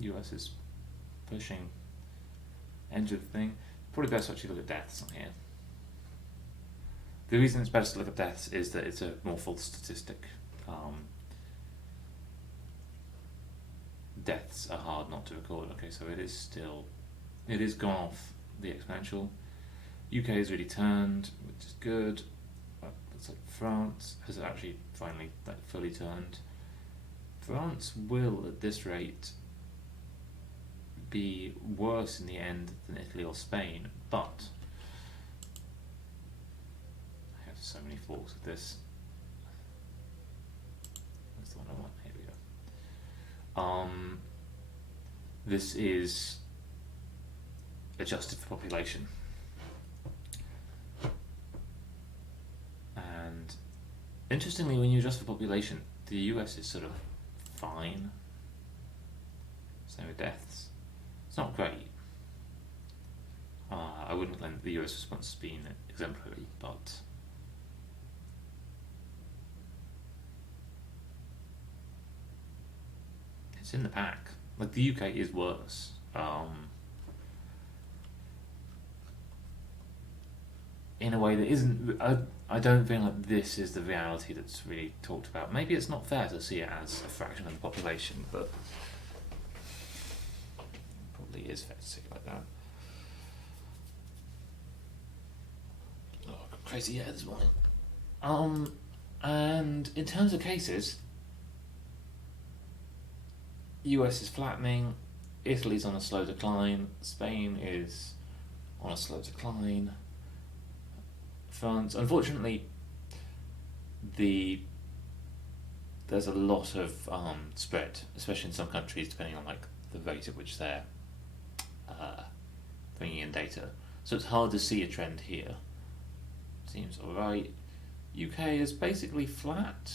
US is pushing edge of the thing. Probably best to actually look at deaths on here. The reason it's better to look at deaths is that it's a more full statistic. Deaths are hard not to record. Okay, so it is gone off the exponential. UK has really turned, which is good. Looks like France has actually finally fully turned. France will, at this rate, be worse in the end than Italy or Spain, but I have so many flaws with this. That's the one I want. Here we go. This is adjusted for population. And interestingly, when you adjust for population, the US is sort of fine. Same with deaths. It's not great. I wouldn't claim that the US response has been exemplary, but it's in the pack. Like, the UK is worse. In a way that isn't. I don't feel like this is the reality that's really talked about. Maybe it's not fair to see it as a fraction of the population, but it probably is fair to see it like that. Oh, I got crazy hair this morning. And in terms of cases, US is flattening, Italy's on a slow decline, Spain is on a slow decline. France, unfortunately, there's a lot of spread, especially in some countries, depending on like the rate at which they're bringing in data. So it's hard to see a trend here. Seems alright. UK is basically flat.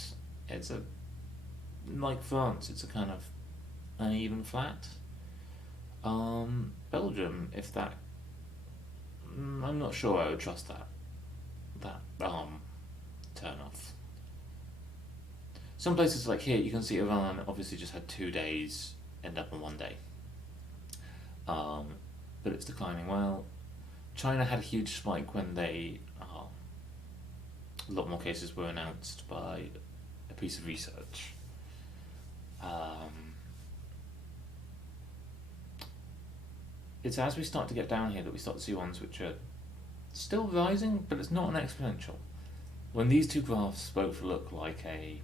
It's like France, it's a kind of uneven flat. Belgium, if that, I'm not sure I would trust that turn off. Some places like here, you can see Iran obviously just had 2 days end up on 1 day, but it's declining well. China had a huge spike when a lot more cases were announced by a piece of research. It's as we start to get down here that we start to see ones which are still rising, but it's not an exponential. When these two graphs both look like a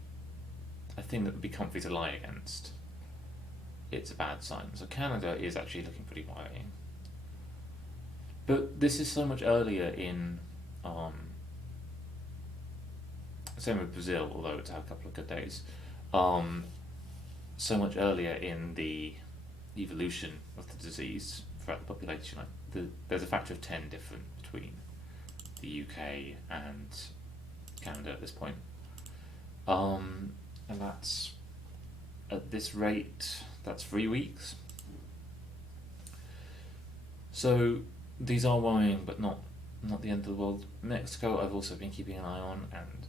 thing that would be comfy to lie against, it's a bad sign. So Canada is actually looking pretty worrying. But this is so much earlier in, same with Brazil, although it's had a couple of good days, so much earlier in the evolution of the disease throughout the population. There's a factor of 10 different between the UK and Canada at this point. And that's, at this rate, that's 3 weeks. So these are worrying, but not the end of the world. Mexico, I've also been keeping an eye on, and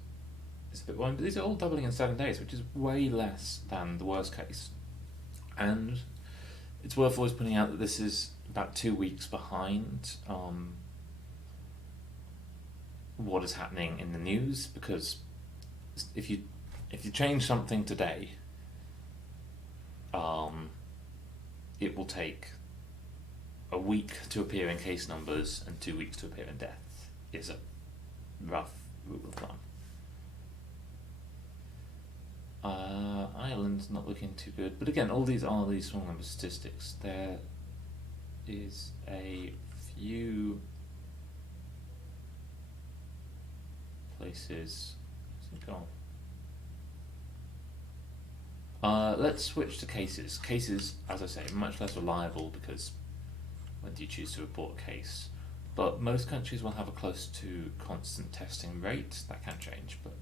it's a bit worrying, but these are all doubling in 7 days, which is way less than the worst case. And it's worth always pointing out that this is about 2 weeks behind what is happening in the news, because if you change something today, it will take a week to appear in case numbers and 2 weeks to appear in death, is a rough rule of thumb. Ireland's not looking too good, but again, all these are these small number statistics. There is a few places. Where's it gone? Let's switch to cases. Cases, as I say, much less reliable, because when do you choose to report a case? But most countries will have a close to constant testing rate. That can change, but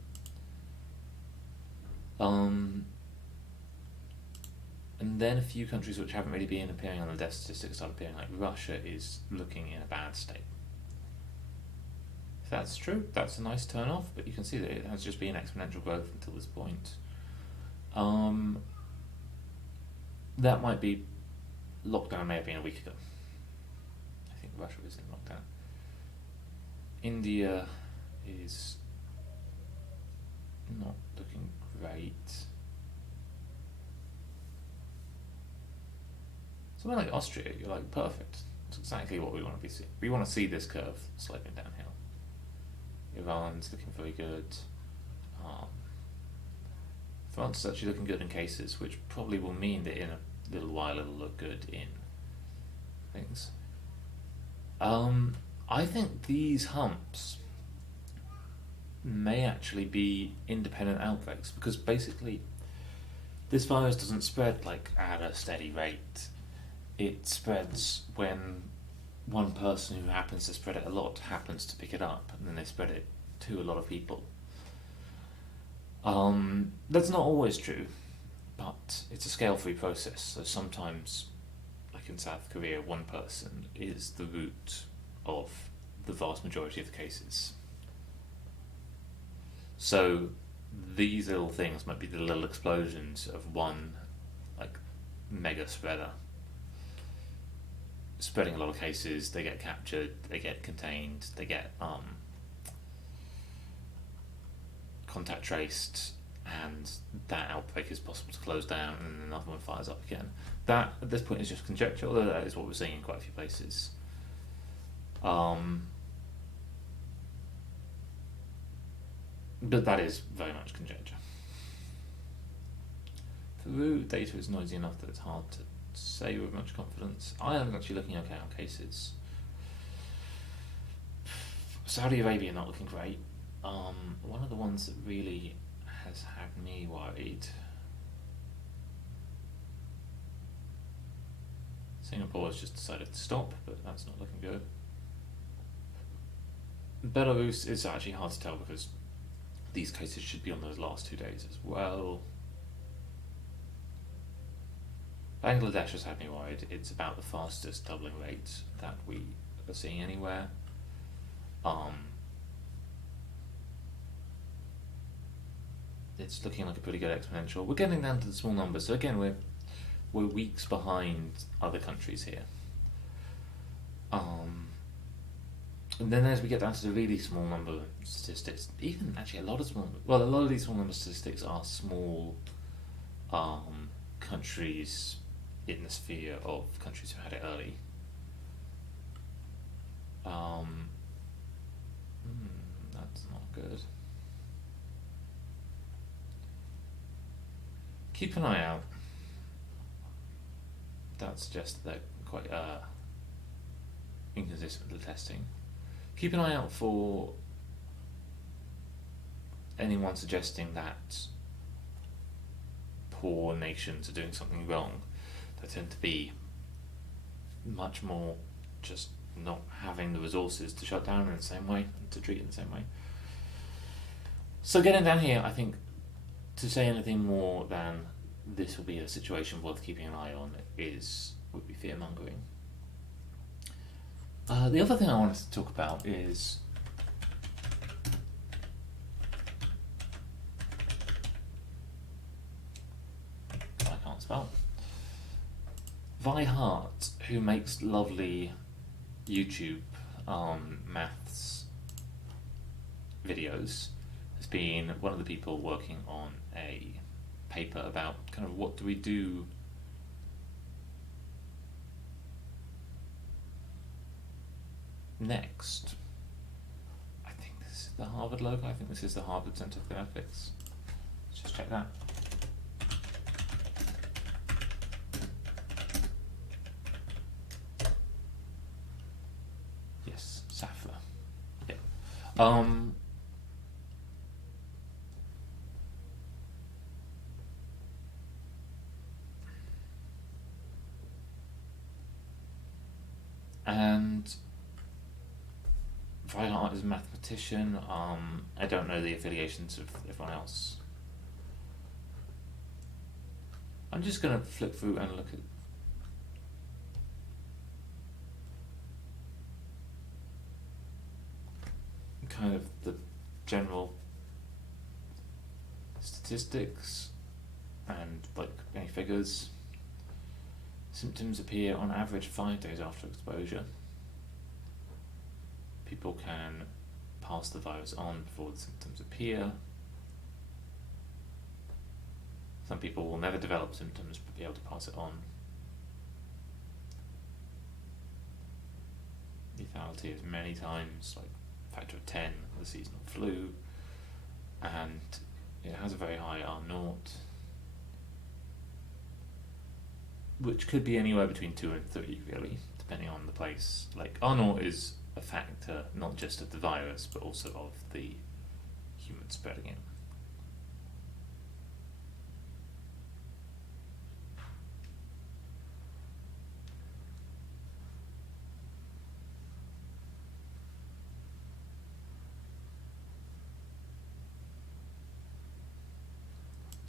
and then a few countries which haven't really been appearing on the death statistics start appearing, like Russia is looking in a bad state. If that's true, that's a nice turn off, but you can see that it has just been exponential growth until this point. That might be lockdown may have been a week ago. I think Russia is in lockdown. India is not looking great. Somewhere like Austria, you're like, perfect. It's exactly what we want to be seeing. We want to see this curve sloping downhill. Iran's looking very good. France is actually looking good in cases, which probably will mean that in a little while it'll look good in things. I think these humps may actually be independent outbreaks, because basically this virus doesn't spread like at a steady rate. It spreads when one person who happens to spread it a lot happens to pick it up, and then they spread it to a lot of people. That's not always true, but it's a scale-free process. So sometimes, like in South Korea, one person is the root of the vast majority of the cases. So these little things might be the little explosions of one like mega spreader spreading a lot of cases. They get captured, they get contained, they get contact traced, and that outbreak is possible to close down, and then another one fires up again. That at this point is just conjecture, although that is what we're seeing in quite a few places. But that is very much conjecture. Peru data is noisy enough that it's hard to say with much confidence. I am actually looking okay on cases. Saudi Arabia not looking great. One of the ones that really has had me worried. Singapore has just decided to stop, but that's not looking good. Belarus is actually hard to tell because these cases should be on those last 2 days as well. Bangladesh has had me worried. It's about the fastest doubling rate that we are seeing anywhere. It's looking like a pretty good exponential. We're getting down to the small numbers, so again we're weeks behind other countries here. And then as we get down to the really small number statistics, even actually a lot of these small number statistics are small countries in the sphere of countries who had it early. That's not good. Keep an eye out. That suggests they're quite inconsistent with the testing. Keep an eye out for anyone suggesting that poor nations are doing something wrong. They tend to be much more just not having the resources to shut down in the same way, to treat in the same way. So getting down here, I think to say anything more than this will be a situation worth keeping an eye on would be fear-mongering. The other thing I wanted to talk about is I can't spell. Vi Hart, who makes lovely YouTube maths videos, has been one of the people working on a paper about kind of what do we do next. I think this is the Harvard logo. I think this is the Harvard Center for Ethics. Let's just check that. Yes, SAFRA. Yeah. And Freiheit is a mathematician. I don't know the affiliations of everyone else. I'm just going to flip through and look at kind of the general statistics and like any figures. Symptoms appear on average 5 days after exposure. People can pass the virus on before the symptoms appear. Some people will never develop symptoms but be able to pass it on. Lethality is many times, like factor of 10, the seasonal flu, and it has a very high R0, which could be anywhere between 2 and 3, really, depending on the place. Like, R0 is a factor not just of the virus, but also of the human spreading it.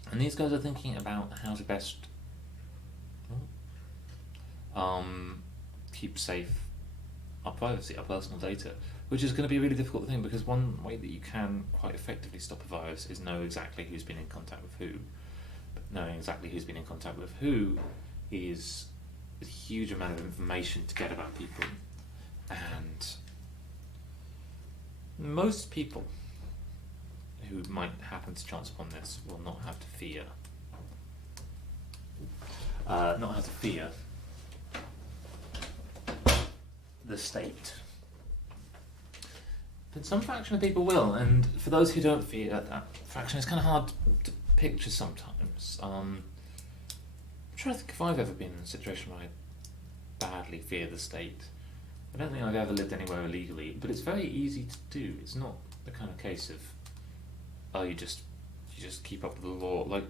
And these guys are thinking about how to best keep safe our privacy, our personal data, which is going to be a really difficult thing, because one way that you can quite effectively stop a virus is know exactly who's been in contact with who. But knowing exactly who's been in contact with who is a huge amount of information to get about people, and most people who might happen to chance upon this will not have to fear the state. But some fraction of people will, and for those who don't fear that fraction, it's kind of hard to picture sometimes. I'm trying to think if I've ever been in a situation where I badly fear the state. I don't think I've ever lived anywhere illegally, but it's very easy to do. It's not the kind of case of, oh, you just keep up with the law. Like,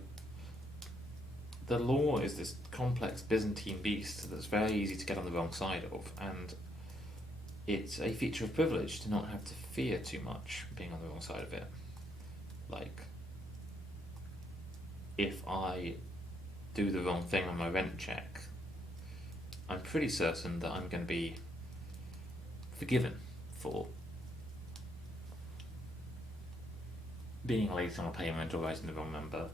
the law is this complex Byzantine beast that's very easy to get on the wrong side of, and it's a feature of privilege to not have to fear too much being on the wrong side of it. Like, if I do the wrong thing on my rent check, I'm pretty certain that I'm going to be forgiven for being late on a payment or writing the wrong number,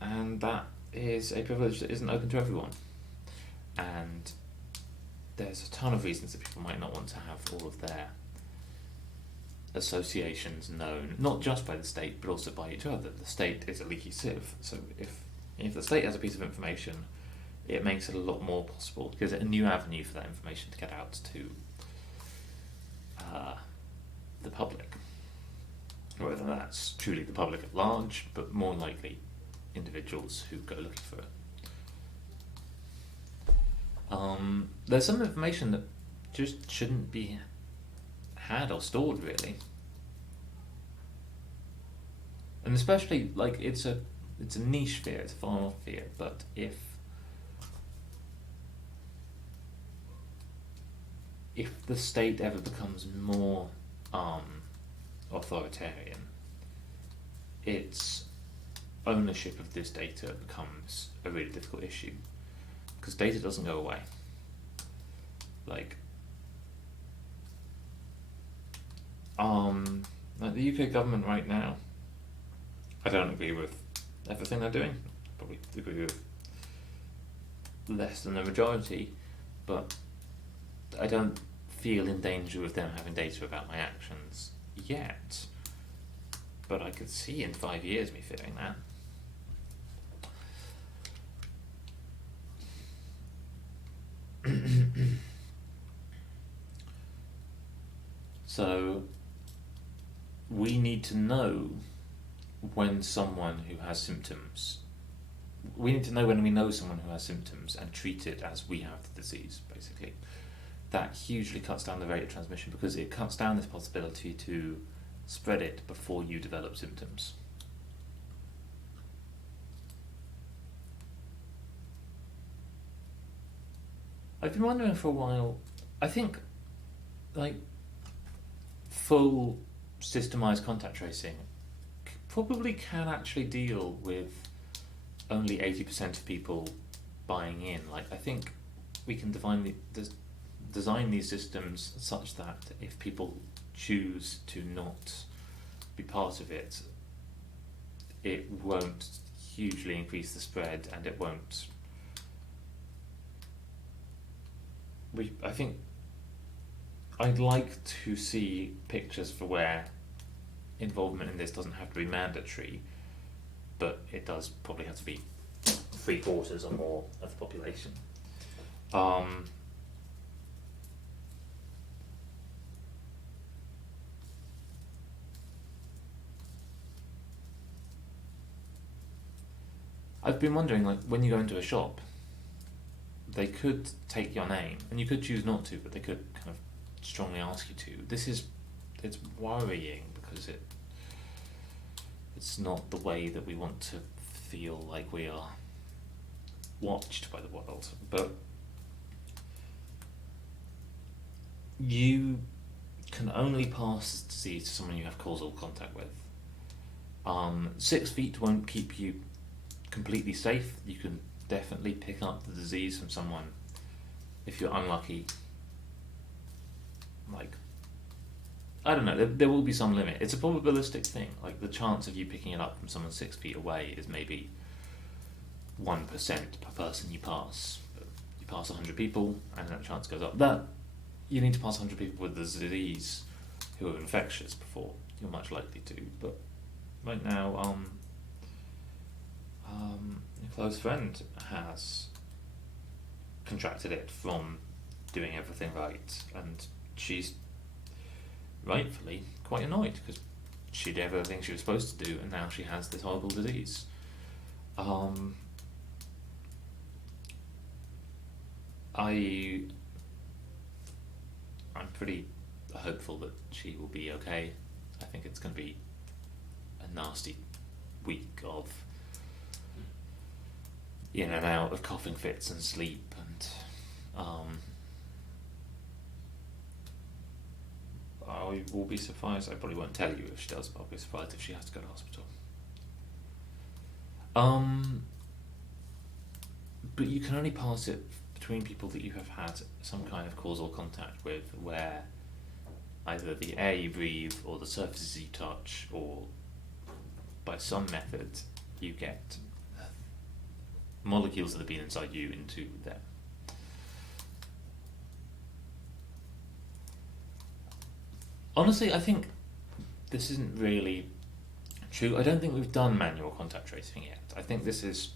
and that is a privilege that isn't open to everyone. And there's a ton of reasons that people might not want to have all of their associations known, not just by the state, but also by each other. The state is a leaky sieve, so if the state has a piece of information, it makes it a lot more possible, gives it a new avenue for that information to get out to the public. Whether that's truly the public at large, but more likely individuals who go looking for it. There's some information that just shouldn't be had or stored, really, and especially, like, it's a niche fear, it's a far-off fear. But if the state ever becomes more authoritarian, its ownership of this data becomes a really difficult issue, because data doesn't go away. Like the UK government right now, I don't agree with everything they're doing. Probably agree with less than the majority, but I don't feel in danger of them having data about my actions yet. But I could see in 5 years me feeling that. So we need to know when someone who has symptoms, we need to know when we know someone who has symptoms and treat it as we have the disease, basically. That hugely cuts down the rate of transmission, because it cuts down this possibility to spread it before you develop symptoms. I've been wondering for a while, I think, like, full systemized contact tracing probably can actually deal with only 80% of people buying in. Like, I think we can design these systems such that if people choose to not be part of it, it won't hugely increase the spread, and it won't I think I'd like to see pictures for where involvement in this doesn't have to be mandatory, but it does probably have to be 3/4 or more of the population. I've been wondering, like, when you go into a shop, they could take your name, and you could choose not to, but they could kind of strongly ask you to. It's worrying because it's not the way that we want to feel like we are watched by the world. But you can only pass this disease to someone you have causal contact with. 6 feet won't keep you completely safe. You can definitely pick up the disease from someone if you're unlucky. Like, I don't know, there will be some limit. It's a probabilistic thing. Like, the chance of you picking it up from someone 6 feet away is maybe 1% per person you pass. You pass 100 people, and that chance goes up. That you need to pass 100 people with the disease who are infectious before you're much likely to. But right now, a close friend has contracted it from doing everything right, and she's rightfully quite annoyed because she did everything she was supposed to do, and now she has this horrible disease. I'm pretty hopeful that she will be okay. I think it's going to be a nasty week of in and out of coughing fits and sleep, and I will be surprised. I probably won't tell you if she does, but I'll be surprised if she has to go to hospital. But you can only pass it between people that you have had some kind of causal contact with, where either the air you breathe or the surfaces you touch, or by some method you get molecules that have been inside you into them. Honestly, I think this isn't really true. I don't think we've done manual contact tracing yet. I think this is...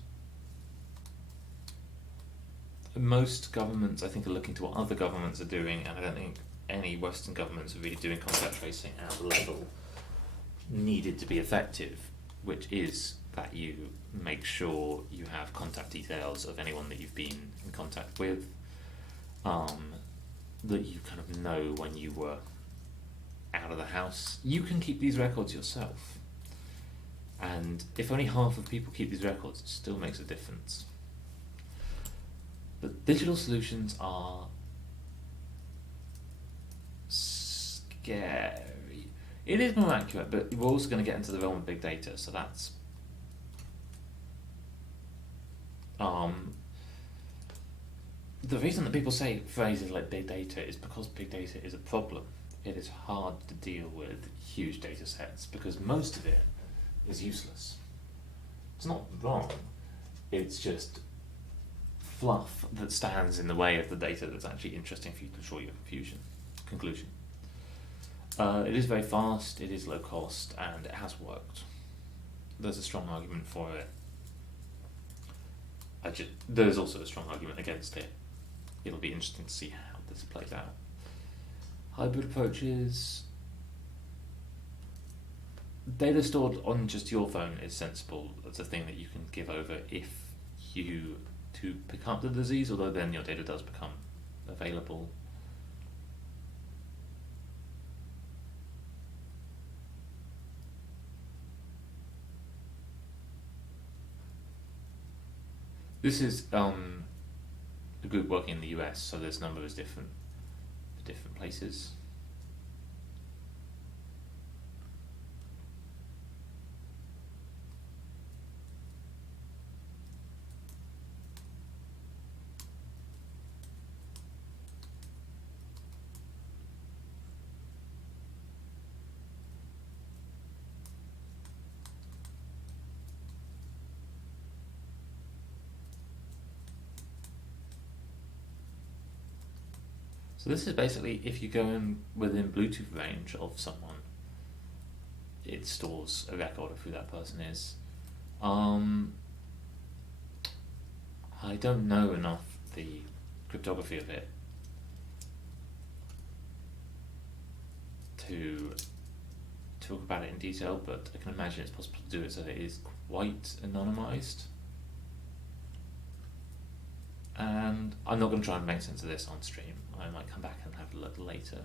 Most governments, I think, are looking to what other governments are doing, and I don't think any Western governments are really doing contact tracing at the level needed to be effective, which is that you make sure you have contact details of anyone that you've been in contact with, that you kind of know when you were out of the house. You can keep these records yourself, and if only half of people keep these records, it still makes a difference. But digital solutions are scary. It is more accurate, but we're also going to get into the realm of big data, so that's the reason that people say phrases like big data is because big data is a problem. It is hard to deal with huge data sets because most of it is useless. It's not wrong, it's just fluff that stands in the way of the data that's actually interesting for you to draw your conclusion. It is very fast, it is low cost, and it has worked. There's a strong argument for it. There's also a strong argument against it. It'll be interesting to see how this plays out. Hybrid approaches. Data stored on just your phone is sensible. That's a thing that you can give over if you to pick up the disease, although then your data does become available. This is a group working in the US, so this number is different for different places. So this is basically if you go in within Bluetooth range of someone, it stores a record of who that person is. I don't know enough the cryptography of it to talk about it in detail, but I can imagine it's possible to do it so that it is quite anonymized. And I'm not going to try and make sense of this on stream. I might come back and have a look later.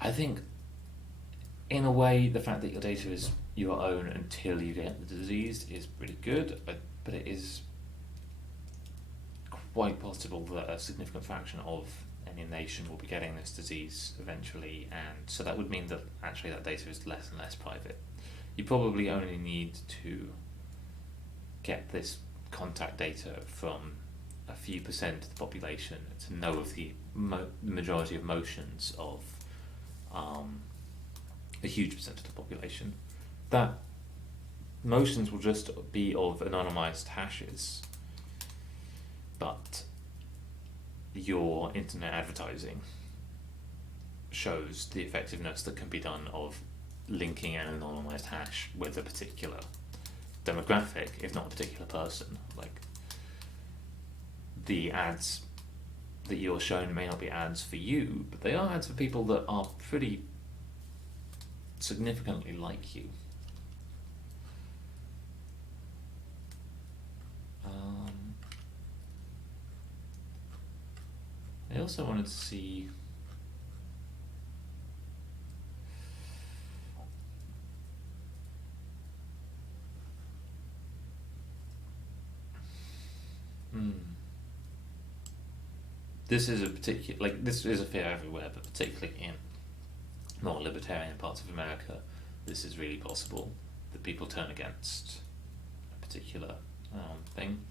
I think, in a way, the fact that your data is your own until you get the disease is pretty good, but it is quite possible that a significant fraction of any nation will be getting this disease eventually, and so that would mean that actually that data is less and less private. You probably only need to get this contact data from a few percent of the population to know of the majority of motions of a huge percent of the population. That motions will just be of anonymized hashes, but your internet advertising shows the effectiveness that can be done of linking an anonymized hash with a particular demographic, if not a particular person. Like, the ads that you're shown may not be ads for you, but they are ads for people that are pretty significantly like you. I also wanted to see this is a particular, like, this is a fear everywhere, but particularly in more libertarian parts of America, this is really possible, that people turn against a particular thing.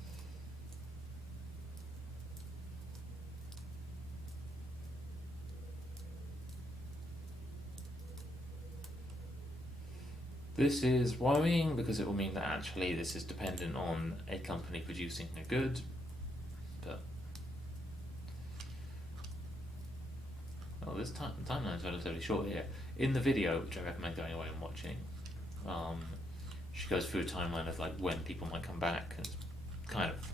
This is worrying because it will mean that actually this is dependent on a company producing a good, but well, this timeline is relatively short here. In the video, which I recommend going away and watching, she goes through a timeline of like when people might come back and kind of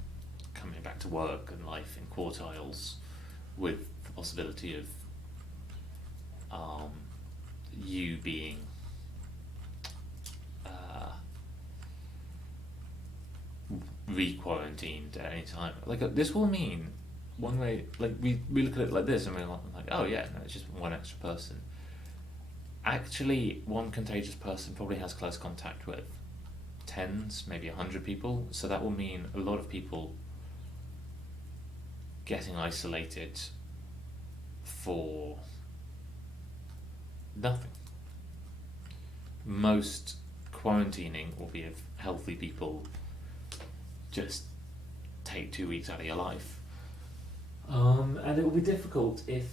coming back to work and life in quartiles, with the possibility of you being re-quarantined at any time. Like, this will mean one way, like, we look at it like this and we're like, oh yeah, no, it's just one extra person. Actually, one contagious person probably has close contact with tens, maybe 100 people, so that will mean a lot of people getting isolated for nothing. Most quarantining will be of healthy people. Just take 2 weeks out of your life, and it will be difficult if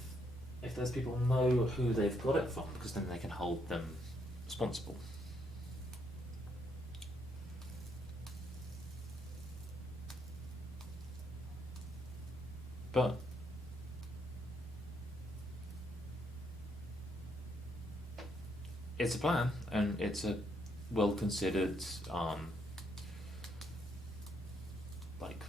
those people know who they've got it from, because then they can hold them responsible. But it's a plan, and it's a well considered like,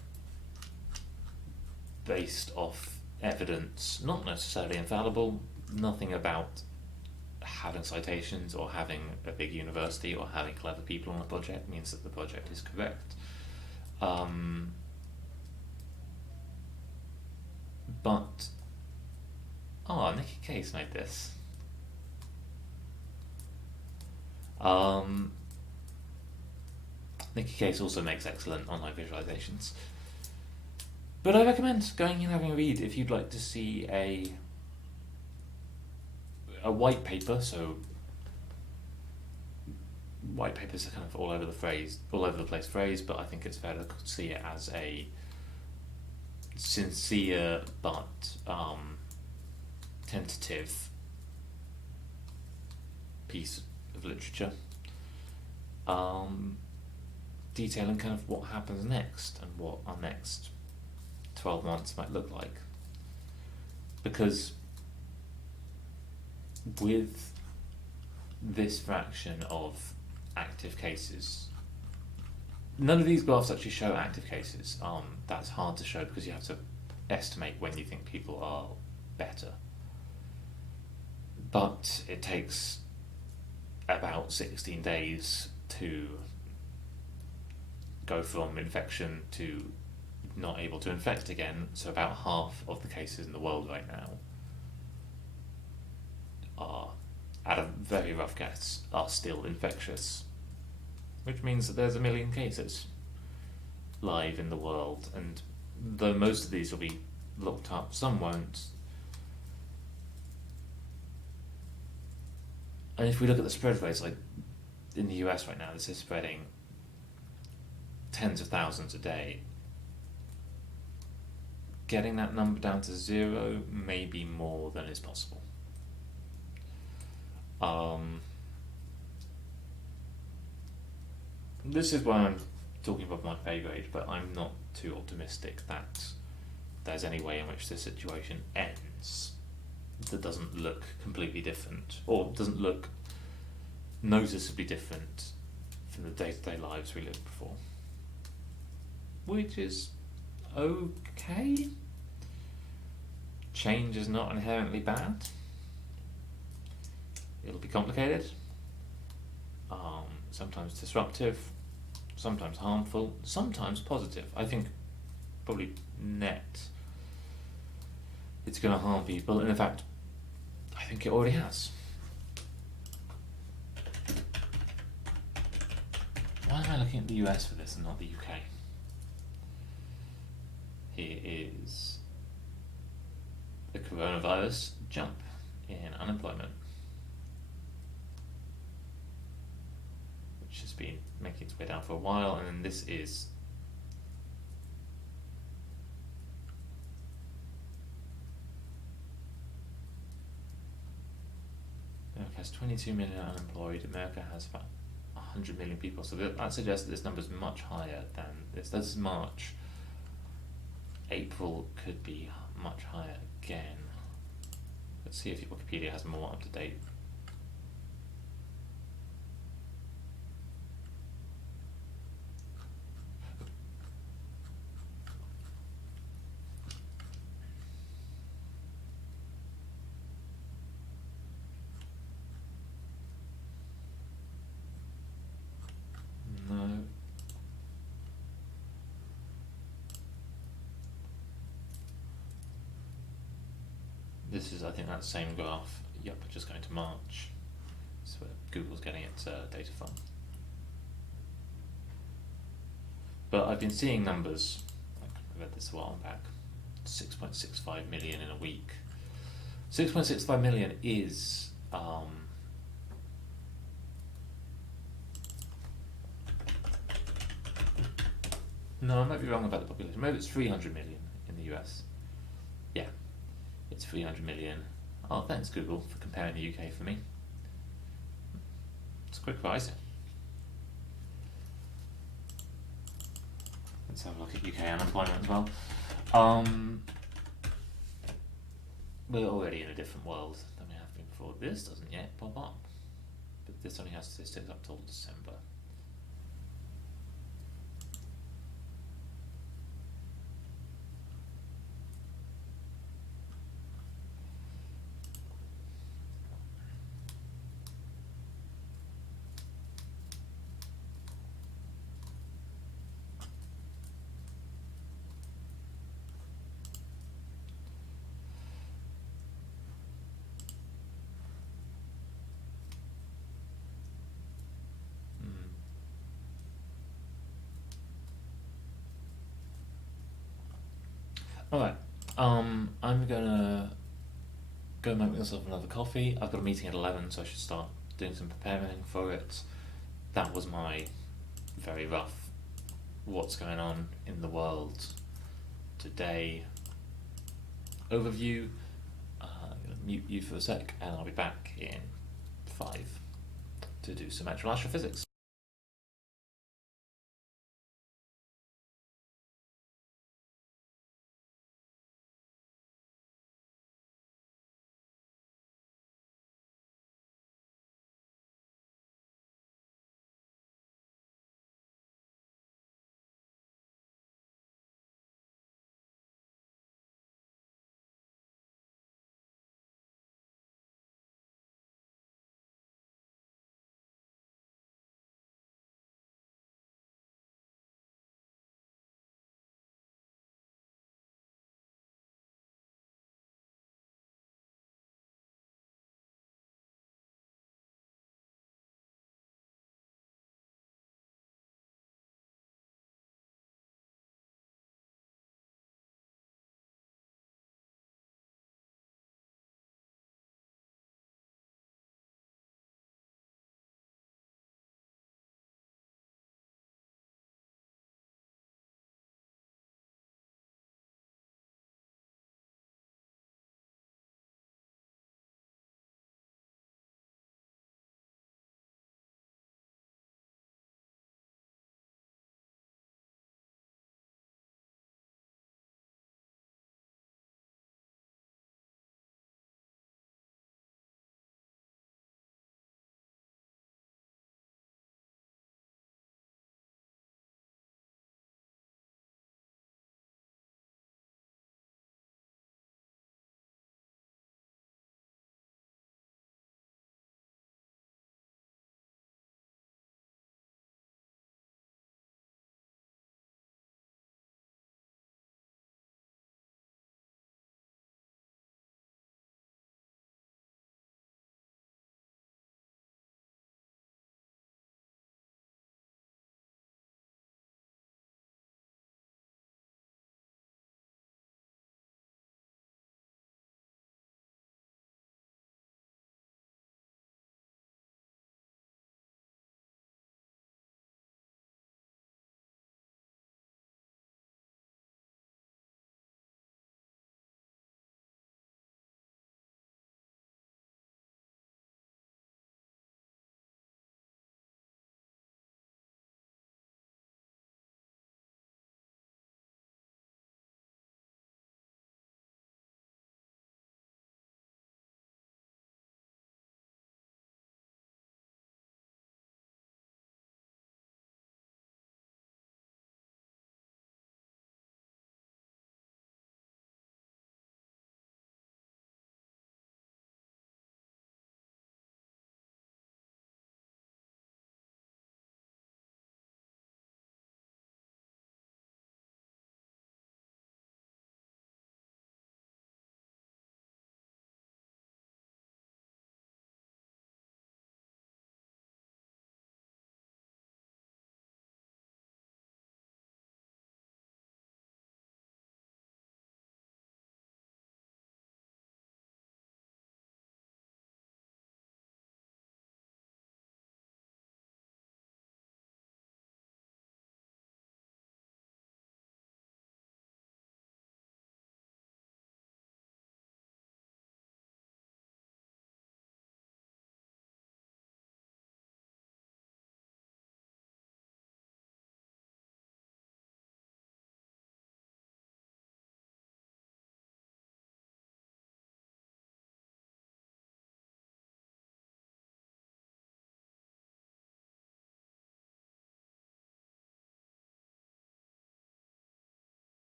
based off evidence, not necessarily infallible. Nothing about having citations or having a big university or having clever people on a project means that the project is correct. But Nikki Case made this. Nikki Case also makes excellent online visualizations. But I recommend going and having a read if you'd like to see a white paper. So white papers are kind of all over the place phrase, but I think it's fair to see it as a sincere but tentative piece of literature. detailing kind of what happens next and what our next 12 months might look like. Because with this fraction of active cases, none of these graphs actually show active cases. That's hard to show because you have to estimate when you think people are better. But it takes about 16 days to go from infection to not able to infect again, so about half of the cases in the world right now are, at a very rough guess, are still infectious, which means that there's 1 million cases live in the world, and though most of these will be looked up, some won't. And if we look at the spread rates, like in the US right now, this is spreading tens of thousands a day. Getting that number down to 0 may be more than is possible. This is why I'm talking above my pay grade, but I'm not too optimistic that there's any way in which this situation ends that doesn't look completely different, or doesn't look noticeably different from the day-to-day lives we lived before. Which is okay. Change is not inherently bad. It'll be complicated, sometimes disruptive, sometimes harmful, sometimes positive. I think probably net it's going to harm people, and in fact I think it already has. Why am I looking at the US for this and not the UK? Here is the coronavirus jump in unemployment, which has been making its way down for a while, and then this is America has 22 million unemployed. America has about 100 million people, so that suggests that this number is much higher than this. This is March. April could be much higher again. Let's see if Wikipedia has more up to date. No. This is, I think, that same graph. Yep, just going to March. That's where Google's getting its data from. But I've been seeing numbers, I read this a while back, 6.65 million in a week. 6.65 million is no, I might be wrong about the population. Maybe it's 300 million in the US. Yeah, it's 300 million. Oh, thanks Google for comparing the UK for me. It's quick rising. Let's have a look at UK unemployment as well. We're already in a different world than we have been before. This doesn't yet pop up, but this only has statistics up till December. Alright, I'm gonna go make myself another coffee. I've got a meeting at 11, so I should start doing some preparing for it. That was my very rough what's going on in the world today overview. I'm gonna mute you for a sec, and I'll be back in 5 to do some actual astrophysics.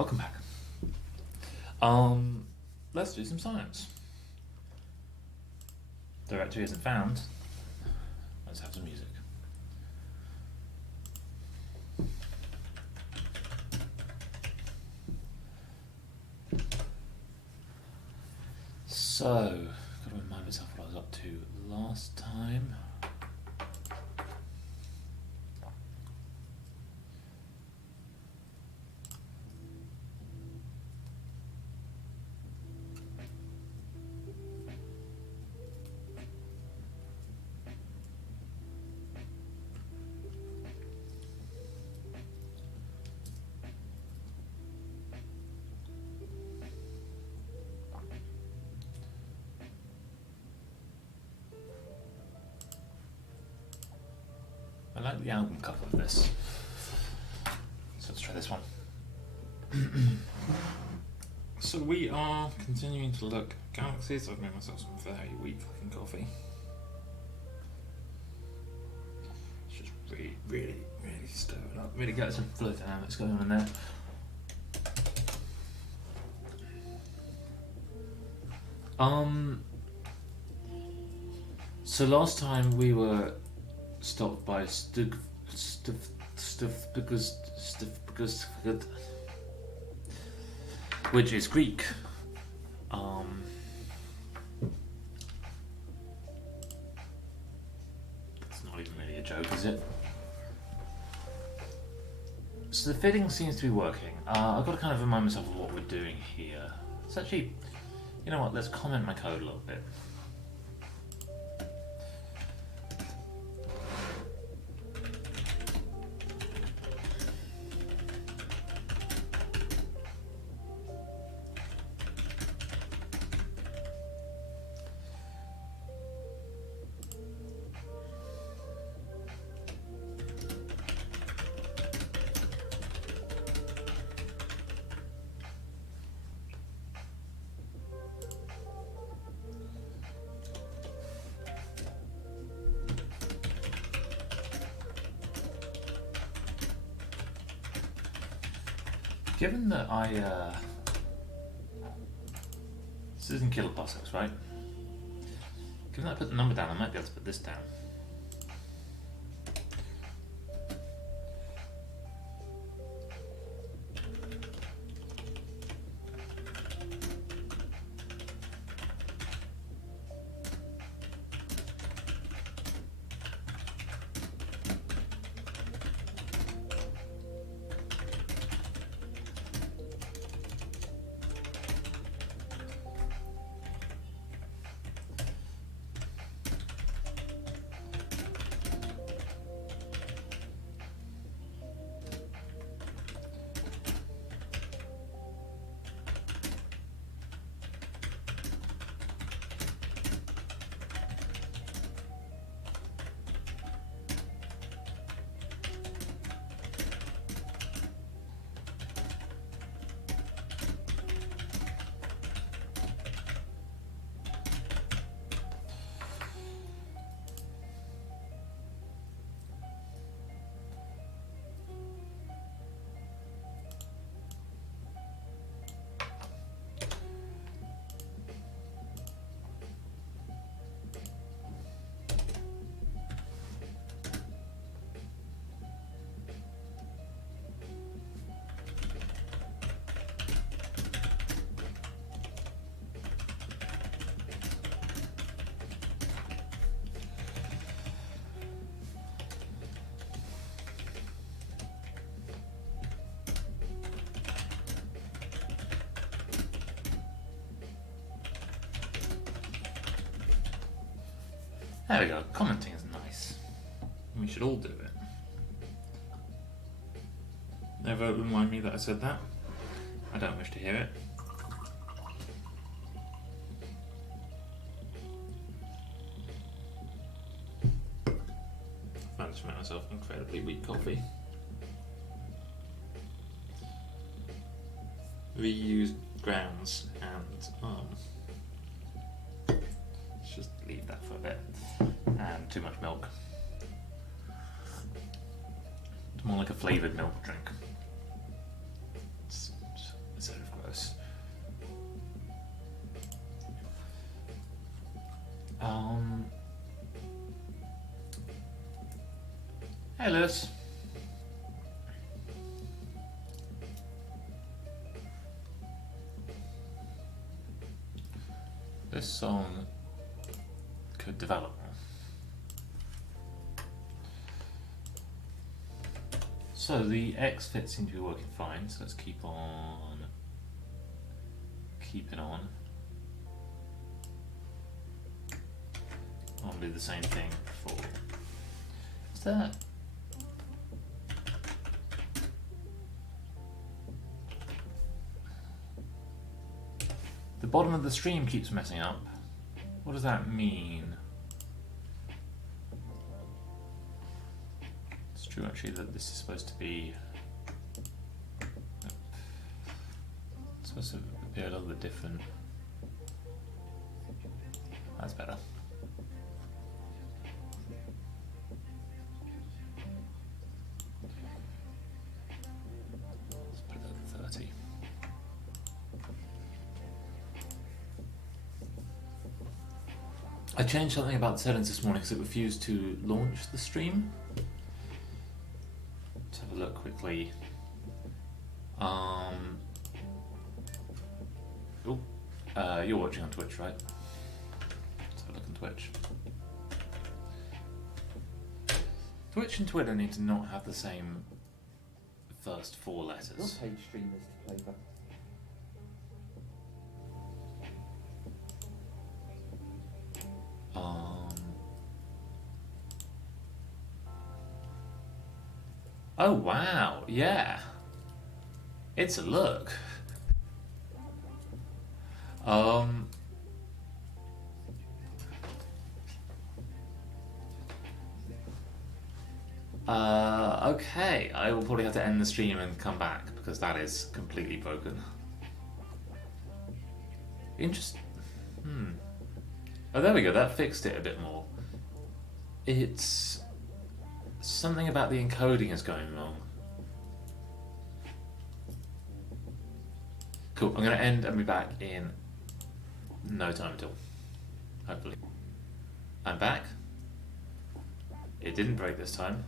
welcome back. Let's do some science. Directory isn't found. Let's have some music. So, gotta remind myself what I was up to last time. I like the album cover of this, so let's try this one. So we are continuing to look at galaxies. I've made myself some very weak fucking coffee. It's just really stir it up, really get some fluid dynamics going on in there. So last time we were stopped by which is Greek. That's not even really a joke, is it? So the fitting seems to be working. I've got to kind of remind myself of what we're doing here. It's actually, you know what, let's comment my code a little bit. Given that this is in kiloparsecs, right? Given that I put the number down, I might be able to put this down. There we go, commenting is nice. We should all do it. Never remind me that I said that. I don't wish to hear it. I've managed to make myself incredibly weak coffee. Reused grounds and let's just leave that for a bit. And too much milk. It's more like a flavoured milk drink. It's Um. Hey, Lewis. This song could develop more. So the X fit seems to be working fine, so let's keep on keeping on. I'll do the same thing for. Is that? The bottom of the stream keeps messing up. What does that mean? It's true actually that this is supposed to be. It's supposed to appear a little bit different. That's better. Let's put it at 30. I changed something about the settings this morning because it refused to launch the stream. Let's have a look quickly. You're watching on Twitch, right? Let's have a look on Twitch. Twitch and Twitter need to not have the same first 4 letters. Your page streamers to play that. Oh wow, yeah. It's a look. Okay, I will probably have to end the stream and come back because that is completely broken. Interesting. Oh, there we go, that fixed it a bit more. It's something about the encoding is going wrong. Cool, I'm going to end and be back in no time at all. Hopefully. I'm back. It didn't break this time.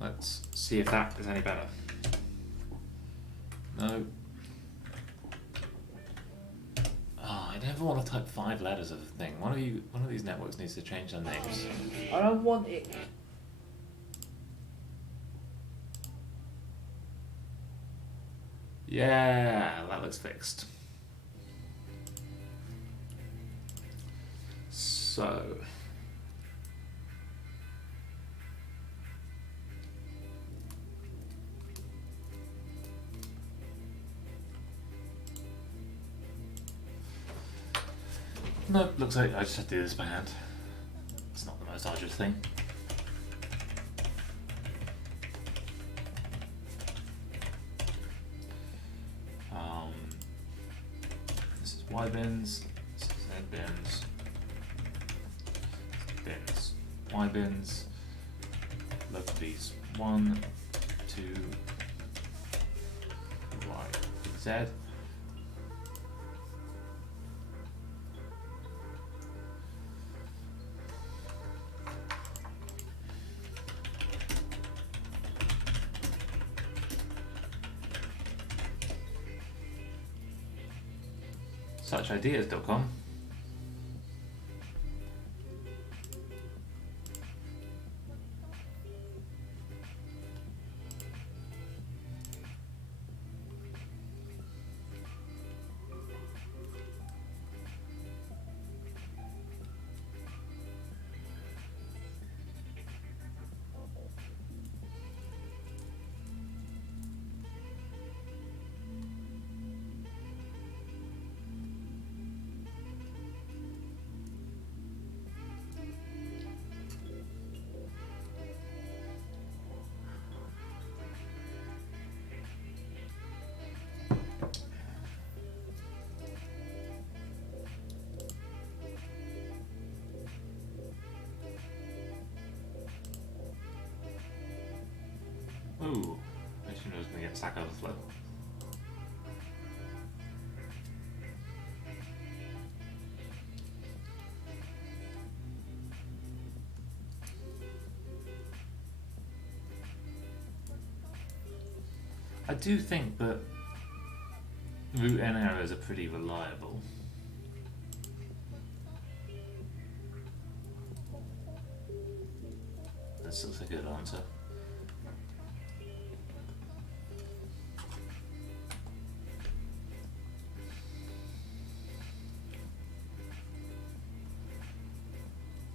Let's see if that is any better. No. Oh, I never want to type 5 letters of a thing. One of these networks needs to change their names. I don't want it. Yeah, that looks fixed. So. Nope, looks like I just have to do this by hand. It's not the most arduous thing. This is Y bins, this is Z bins, bins, Y bins, localities 1, 2, Y, Z. Suchideas.com. Ooh, I assumed I was going to get Stack Overflow. do think that root n errors are pretty reliable. This looks a good answer.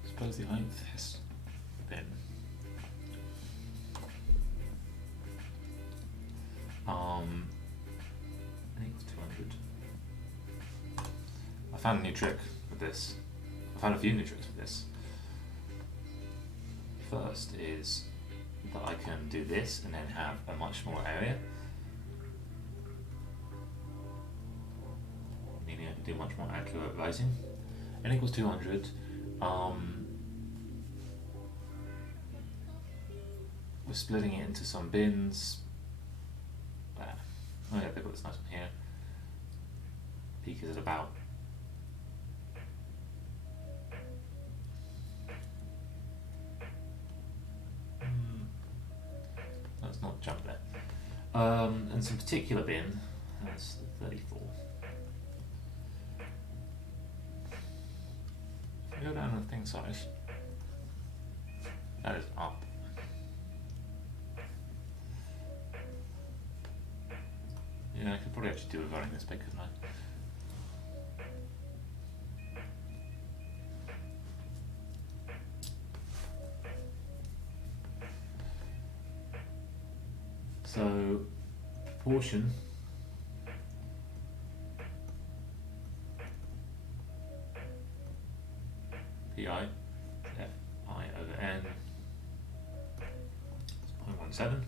Suppose the ith has been. I think it's 200. I found a new trick with this. I found a few new tricks with this. First is that I can do this and then have a much smaller area. Meaning I can do much more accurate writing. N equals 200. We're splitting it into some bins. Oh yeah, they've got this nice one here. Peak is at about. Let's not jump there. And some particular bin, that's 34. If we go down to thing size, that is up. Yeah, I could probably actually do with running this big, couldn't I? So, proportion pi fi over n is 0.17.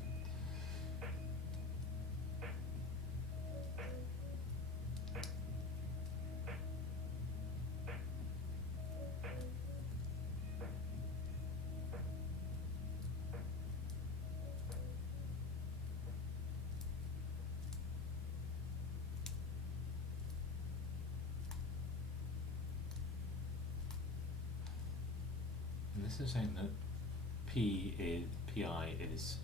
This is saying that pi is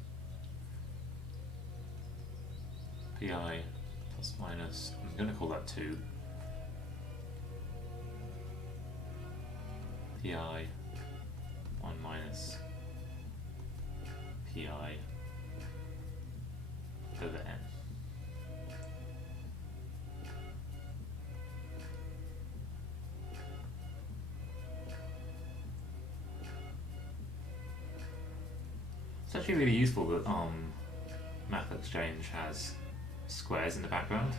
pi plus minus, I'm going to call that 2, pi 1 minus pi over n. It's actually really useful that Math Exchange has squares in the background.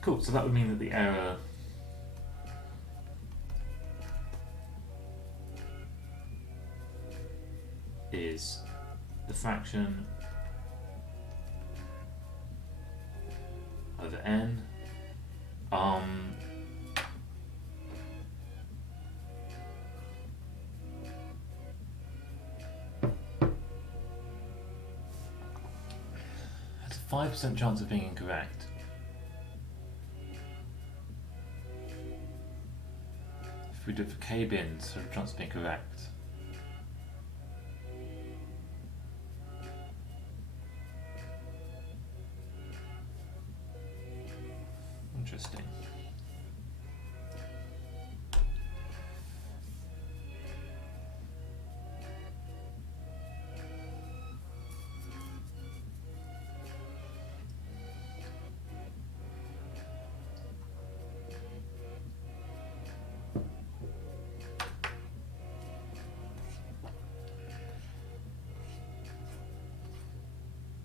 Cool, so that would mean that the error is the fraction over n. Has a 5% chance of being incorrect. If we do it for k bins, there's a chance of being correct. Interesting.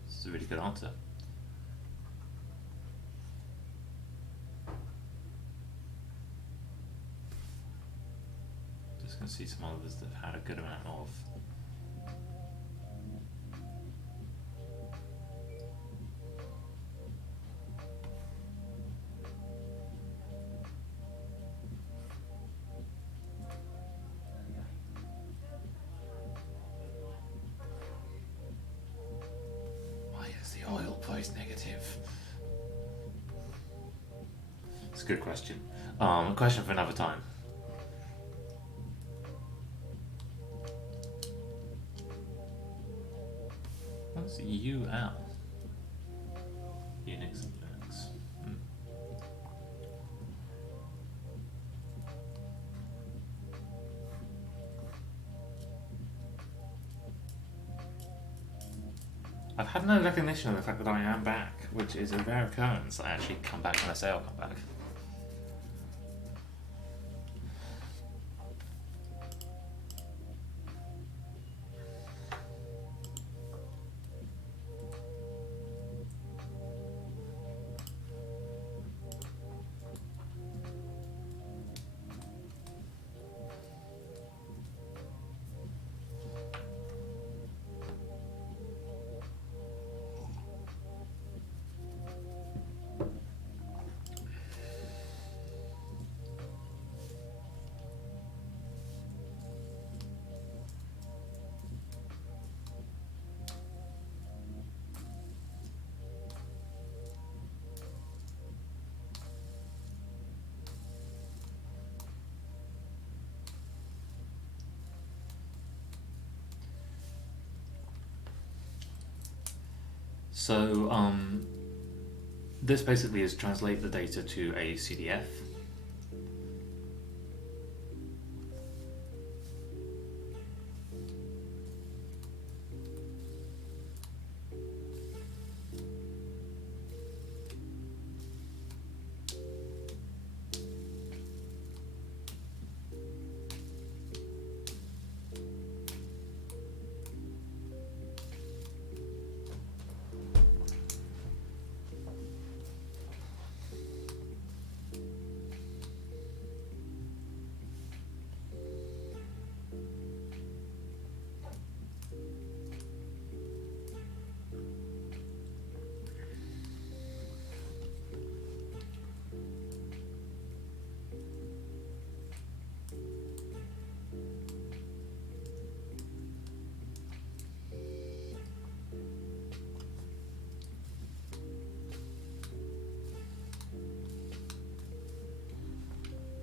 This is a really good answer. Can see some others that have had a good amount of why is the oil price negative? It's a good question. A question for another time. What's UL? Unix and Linux. I've had no recognition of the fact that I am back, which is a rare occurrence. I actually come back when I say I'll come back. So, this basically is translate the data to a CDF.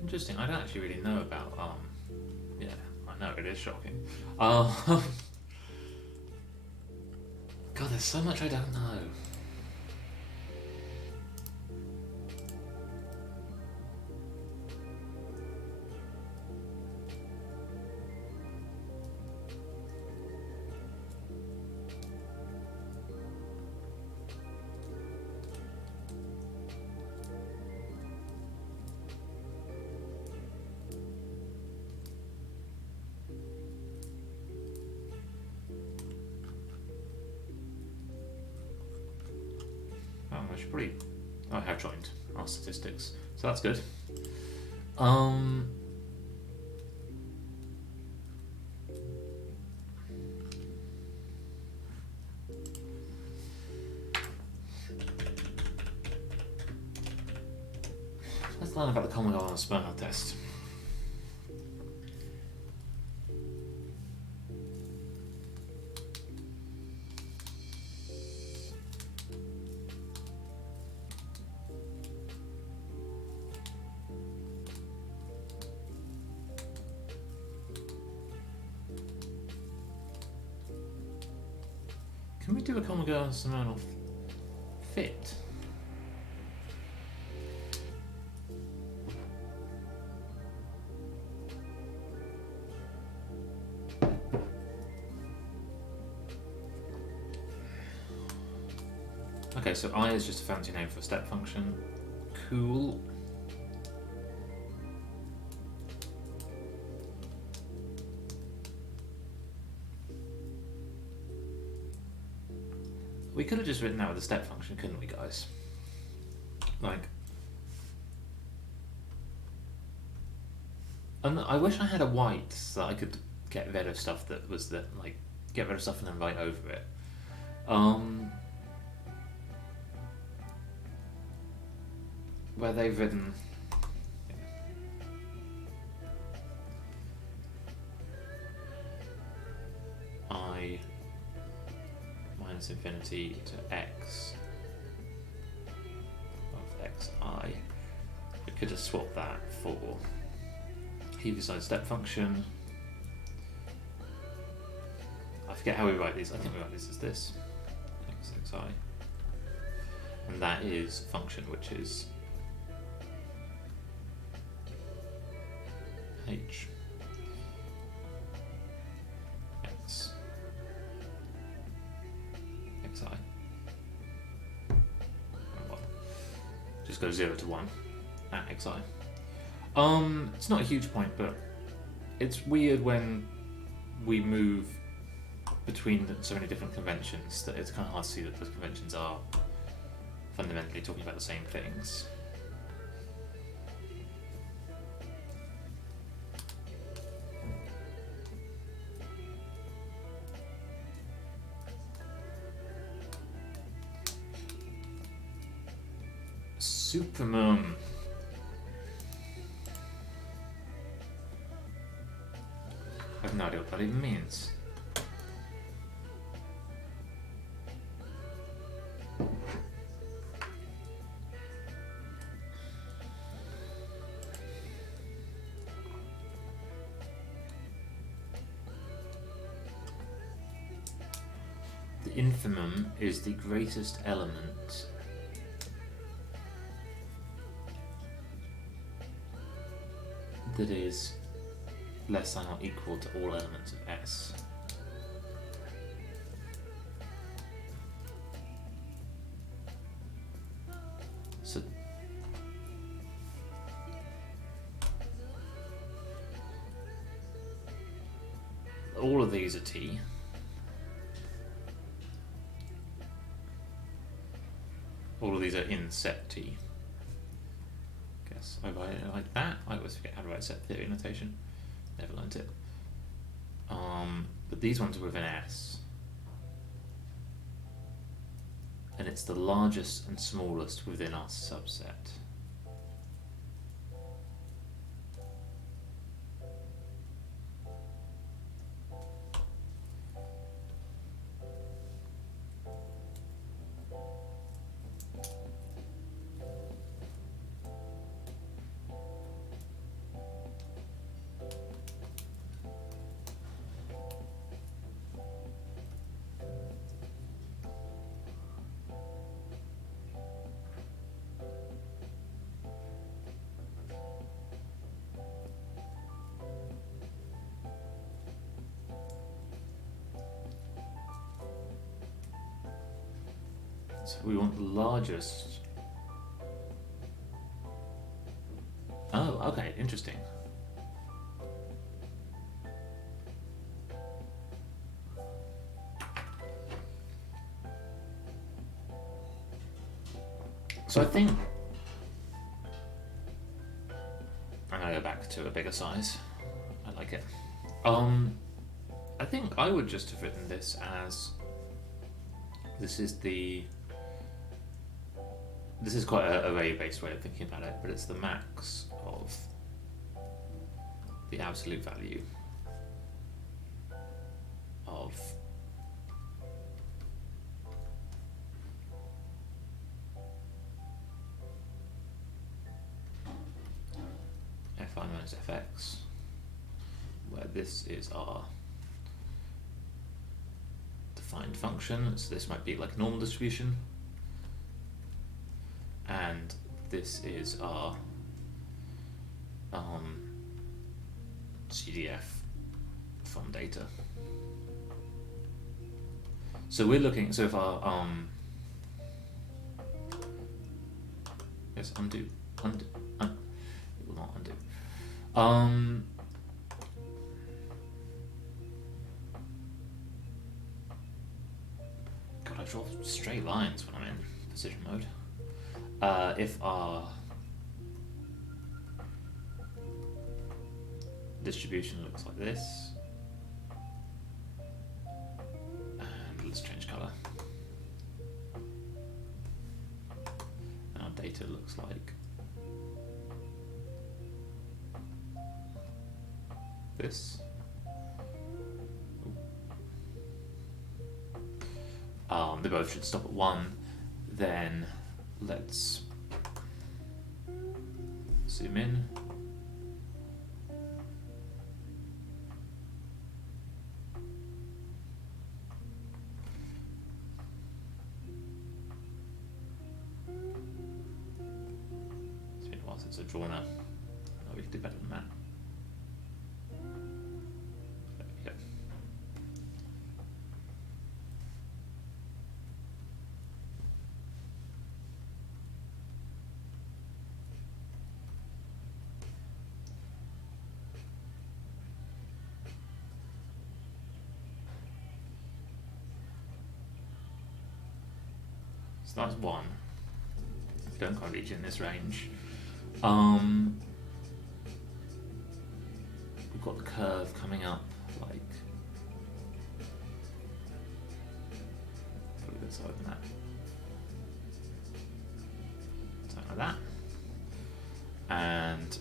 Interesting. I don't actually really know about. Yeah, I know it is shocking. God, there's so much I don't know. I should probably. I have joined our statistics, so that's good. Let's learn about the common goal on the Sperner test. Can we do a common goal on fit? Okay, so I is just a fancy name for a step function. Cool. We could have just written that with a step function, couldn't we, guys? Like, and I wish I had a white so that I could get rid of stuff that was get rid of stuff and then write over it. Where they've written. I minus infinity to x of xi could just swap that for heaviside step function. I forget how we write these. I think we write this as this. xi. And that is function, which is h x xi. Well, just go 0 to 1 at xi. It's not a huge point, but it's weird when we move between so many different conventions that it's kind of hard to see that those conventions are fundamentally talking about the same things. Supermum. I have no idea what that even means. The infimum is the greatest element that is less than or equal to all elements of S. So all of these are T. All of these are in set T. Guess I write it like that. I always forget how to write set theory notation. Never learnt it. But these ones are within S. And it's the largest and smallest within our subset. So we want the largest. Oh, okay, interesting. So I think I'm gonna go back to a bigger size. I like it. I think I would just have written this as this is quite an array-based way of thinking about it, but it's the max of the absolute value of fi minus fx, where this is our defined function, so this might be like normal distribution, and this is our CDF from data. So we're looking, so if our yes, undo, it will not undo. God, I draw straight lines when I'm in precision mode. If our distribution looks like this, and let's change color, and our data looks like this. They both should stop at 1. Then let's zoom in. It's been a while since I've drawn a. Oh, we can do better than that. There we go. So that's one. We don't quite reach in this range. We've got the curve coming up like a bit side than that. Something like that. And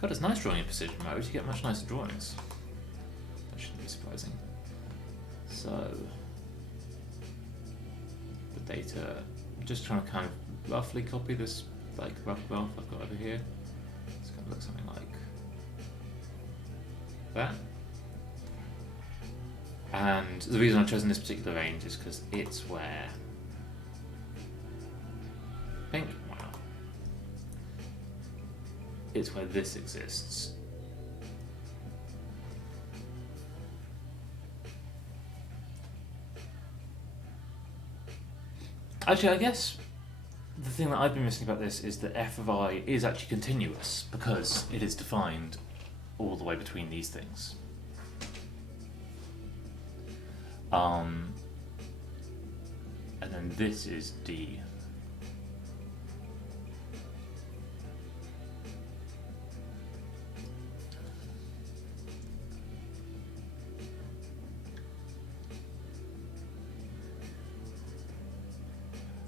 God, it's nice drawing in precision mode. You get much nicer drawings. That shouldn't be surprising. So the data, I'm just trying to kind of roughly copy this like rough graph I've got over here. It's going to look something like that. And the reason I've chosen this particular range is because it's where pink, wow, it's where this exists. Actually, I guess the thing that I've been missing about this is that f of I is actually continuous because it is defined all the way between these things. And then this is D.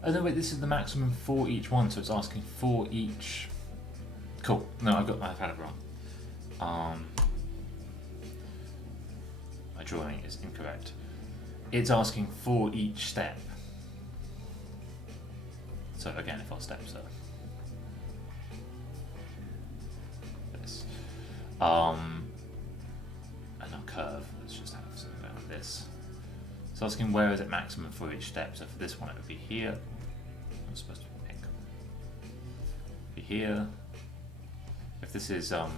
Oh no, wait, this is the maximum for each one, so it's asking for each. Cool. No, I've had it wrong. My drawing is incorrect. It's asking for each step. So again, if our steps are this, and our curve, let's just have something like this. It's asking where is it maximum for each step. So for this one, it would be here. I'm supposed to be pink. Be here. If this is I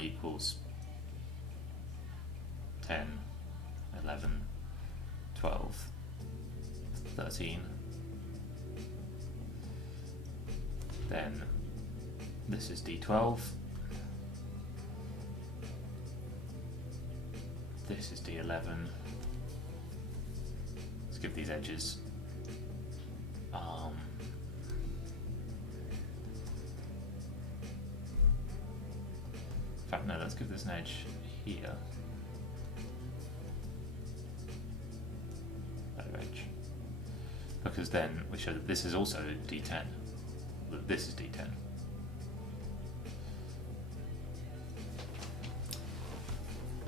equals 10, 11, 12, 13, then this is D12, this is D11. Let's give these edges in fact, no, let's give this an edge here. That edge. Because then we show that this is also D10. That this is D10.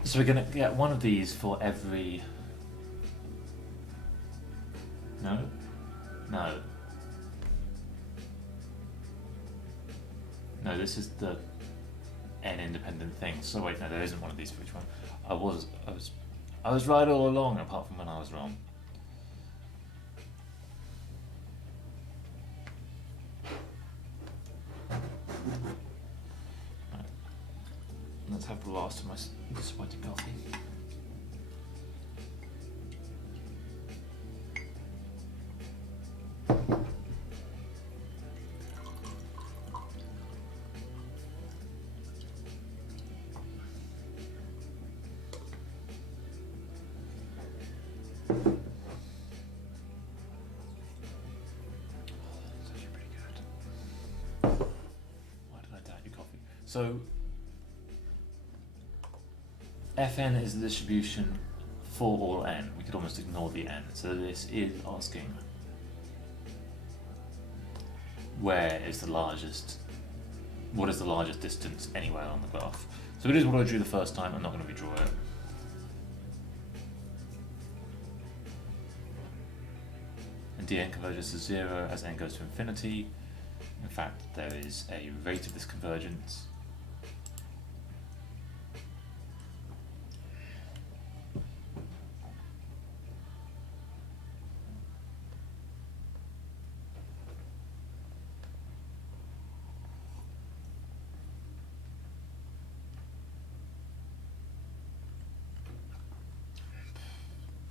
So we're going to get one of these for every... No? No. No, this is the n independent thing. So wait, no, there isn't one of these for each one. I was right all along, apart from when I was wrong. Right. Let's have the last of my disappointing coffee. So Fn is the distribution for all n. We could almost ignore the n. So this is asking where is the largest, what is the largest distance anywhere on the graph. So it is what I drew the first time. I'm not going to redraw it. dn converges to 0 as n goes to infinity. In fact, there is a rate of this convergence.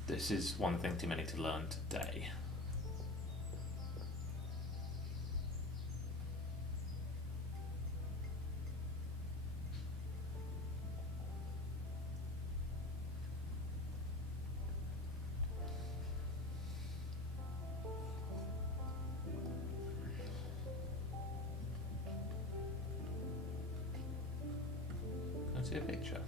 This is one thing too many to learn today. Let's see a picture.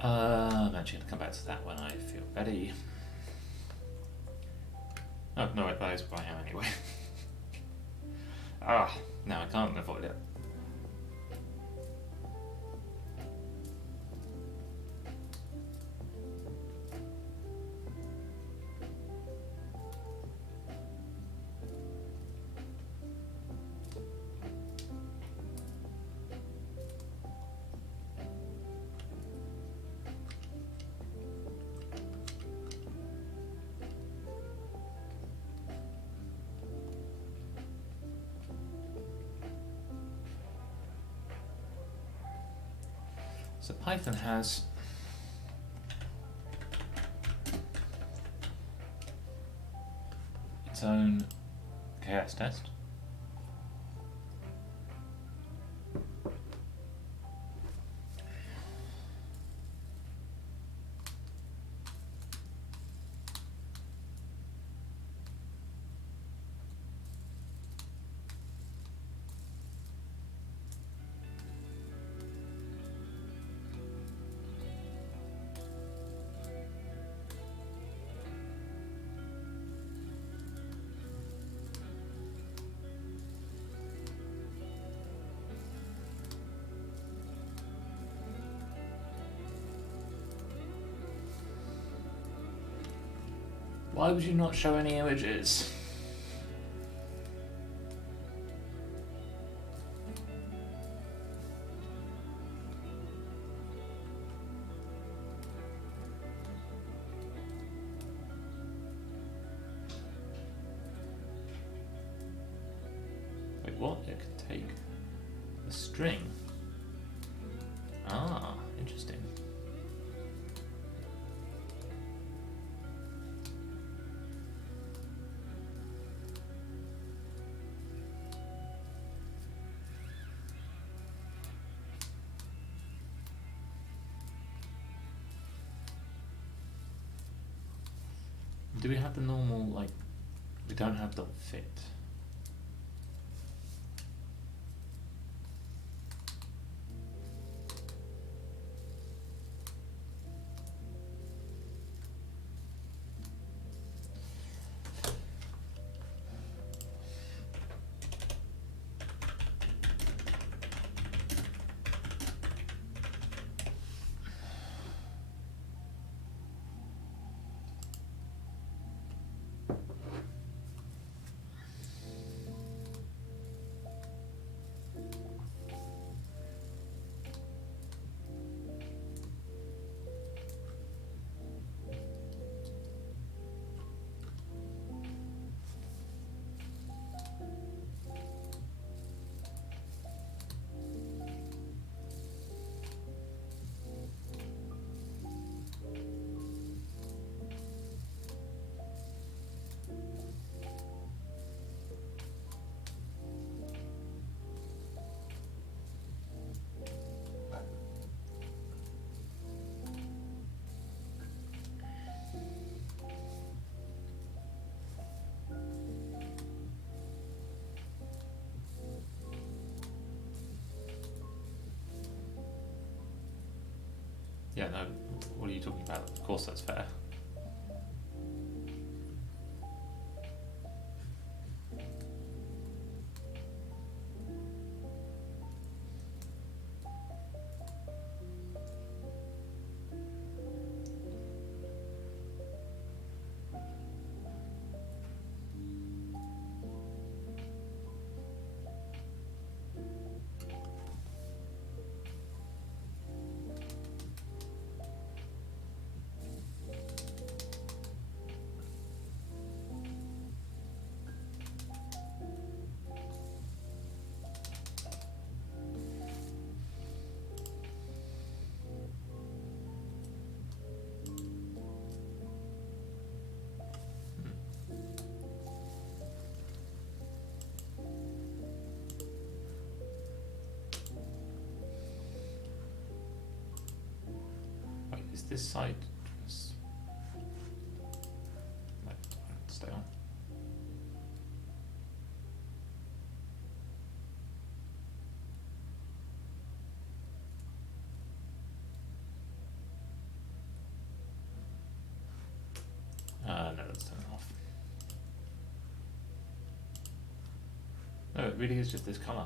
I'm actually going to come back to that when I feel ready. Oh, no, that is what I am anyway. No, I can't avoid it. So Python has its own KS test. Why would you not show any images? Wait, what? It could take a string. Ah, interesting. Do we have the normal, like, we don't have dot fit? Yeah, no, what are you talking about? Of course that's fair. Wait, is this side? No, stay on. No, let's turn it off. No, it really is just this colour.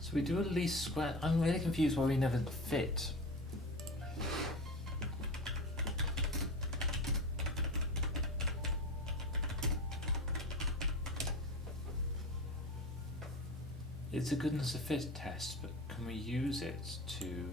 So we do a least square. I'm really confused why we never fit. It's a goodness of fit test, but can we use it to...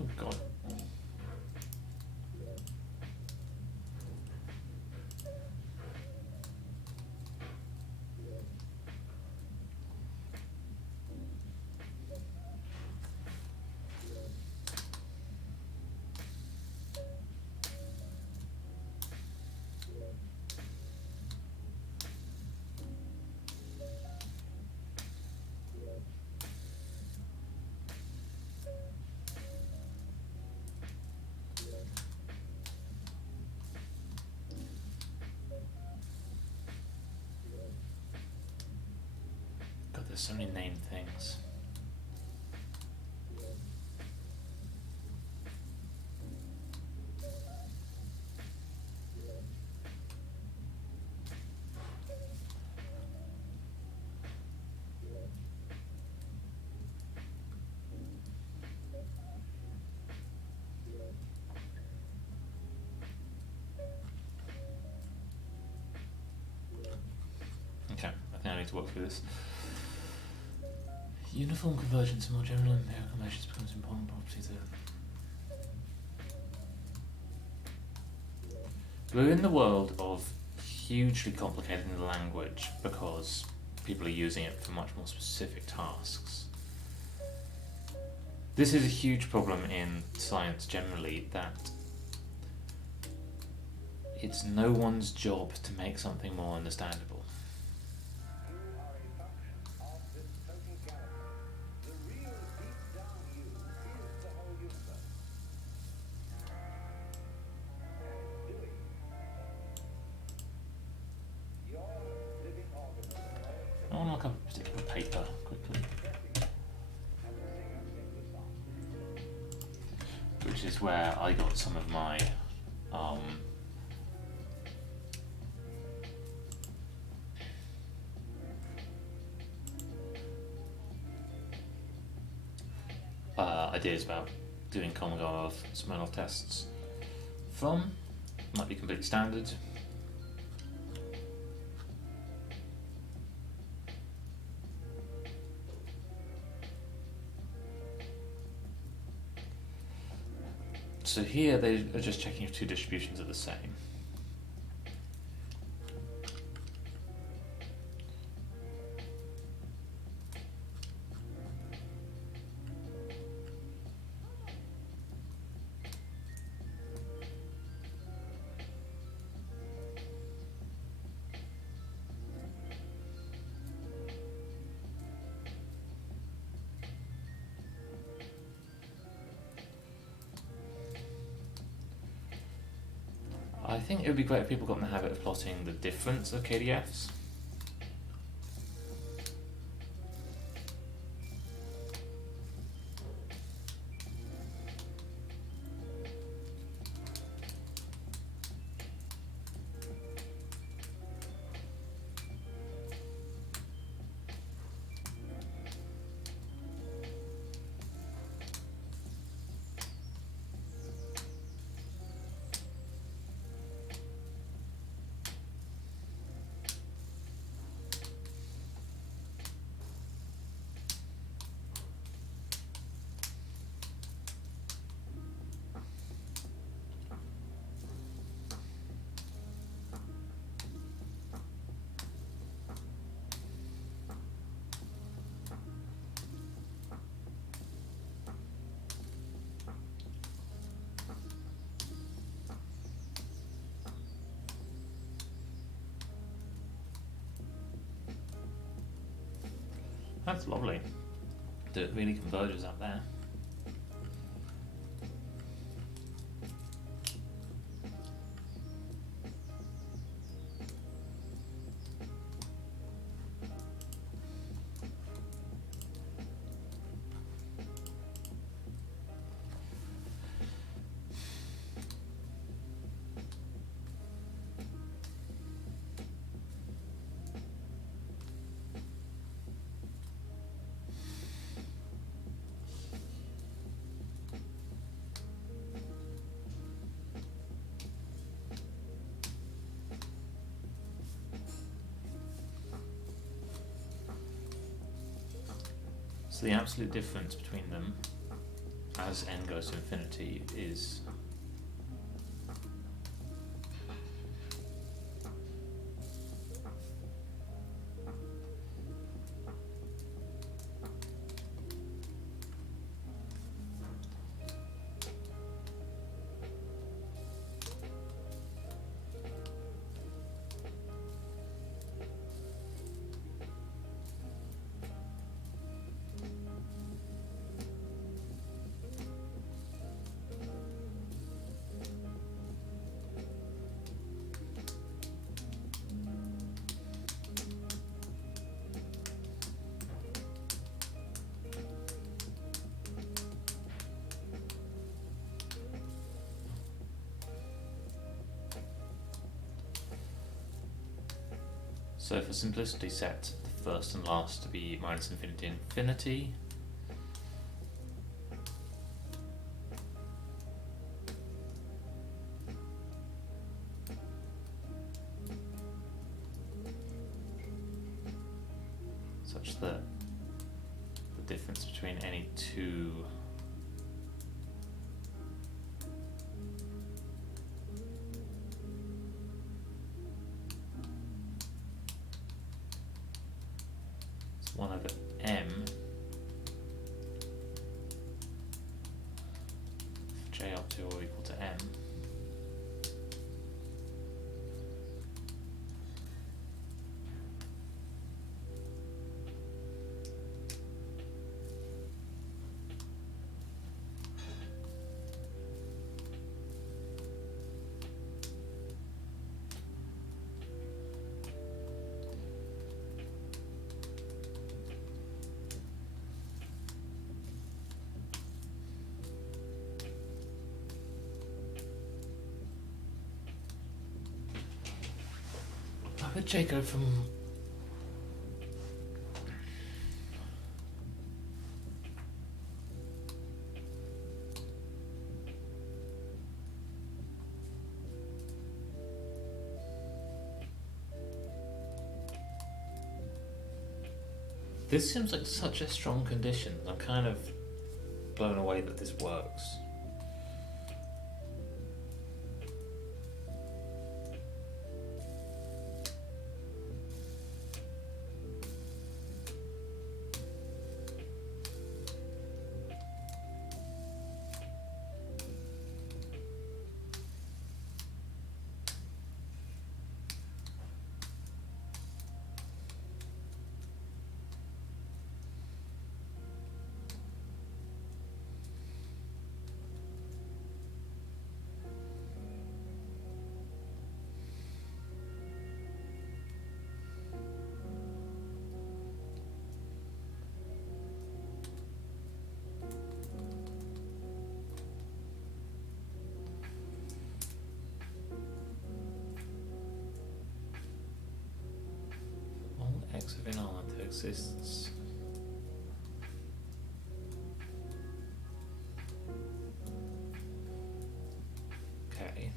Oh god. so many named things. Okay, I think I need to work through this. Uniform convergence and more general empirical measures becomes an important property to... We're in the world of hugely complicated language because people are using it for much more specific tasks. This is a huge problem in science generally, that it's no one's job to make something more understandable. I want to look up a particular paper quickly, which is where I got some of my ideas about doing Kolmogorov Smirnov tests from. Might be completely standard. So here they are just checking if two distributions are the same. I think it would be great if people got in the habit of plotting the difference of KDFs. That's lovely. That it really converges up there. So the absolute difference between them as n goes to infinity is So for simplicity, set the first and last to be minus infinity infinity. Such that the difference between any two is 1 over m if j up to or equal to m. Where would j go from? This seems like such a strong condition. I'm kind of blown away that this works. X of R that exists. Okay.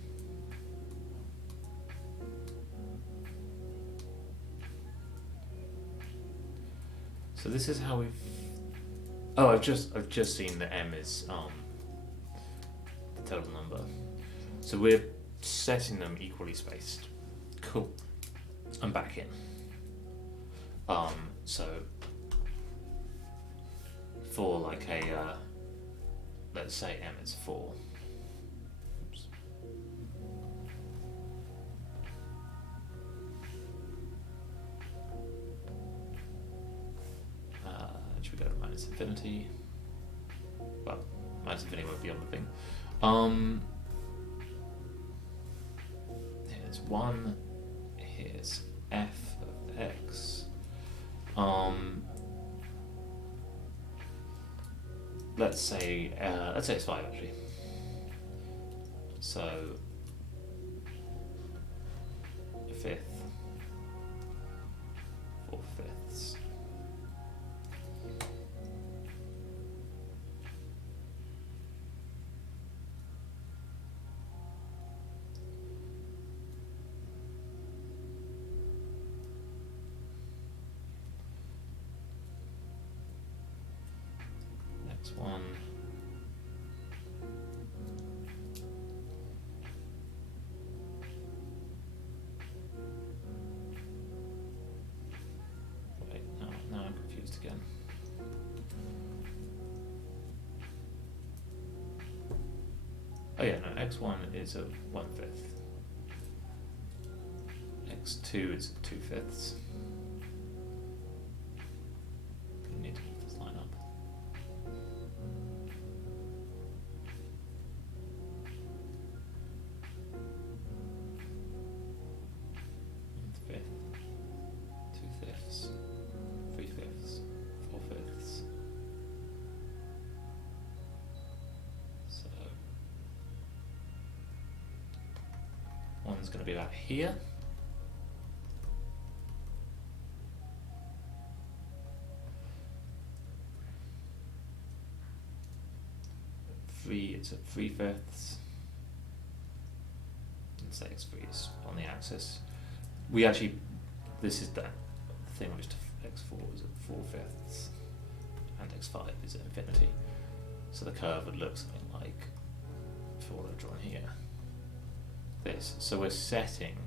So this is how we've. Oh, I've just seen that m is the total number. So we're setting them equally spaced. Cool. I'm back in. So for like a let's say m is 4. Oops. Should we go to minus infinity? Well, minus infinity won't be on the thing. Here's 1. Here's f of x. Let's say it's 5 actually. So a fifth, 4 fifths. Next one. Wait, no, now I'm confused again. Oh yeah, no, x1 is a 1/5. x2 is 2/5. You need to keep this line up. Fifth, 2/5, 3/5, 4/5. So one's going to be about here. it's at 3/5. Let's say x3 is on the axis. We actually, this is that thing which x4 is at 4/5 and x5 is at infinity. So the curve would look something like, if I were drawn here, this. So we're setting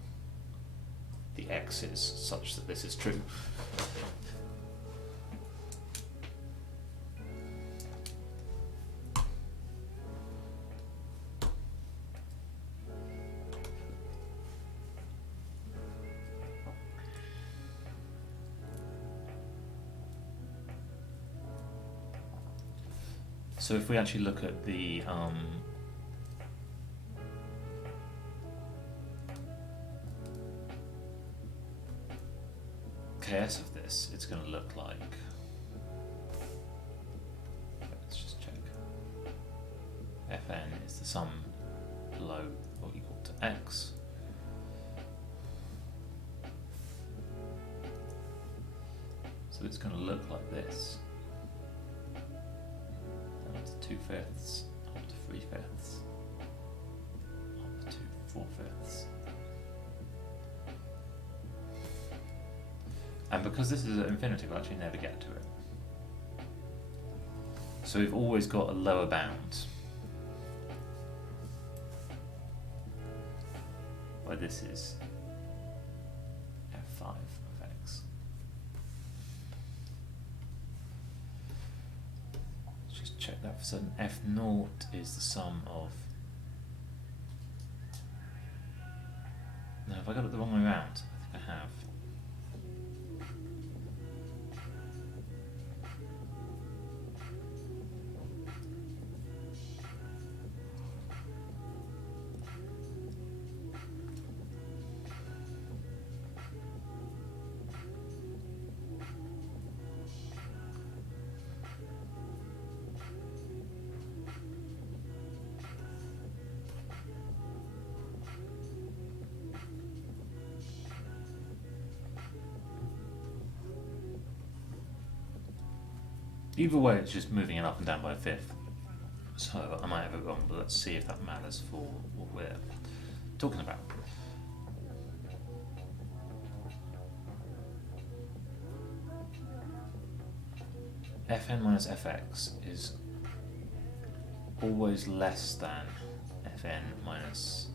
the x's such that this is true. So if we actually look at the KS of this, it's going to look like, let's just check, Fn is the sum below or equal to x. So it's going to look like this. Up to 2/5, up to 3/5, up to 4/5. And because this is at infinity, we'll actually never get to it. So we've always got a lower bound, where this is f5 of x. Let's just check that for certain. f0 is the sum of... No, have I got it the wrong way around? I think I have. Either way, it's just moving it up and down by a fifth. So I might have it wrong, but let's see if that matters for what we're talking about. Fn minus fx is always less than Fn minus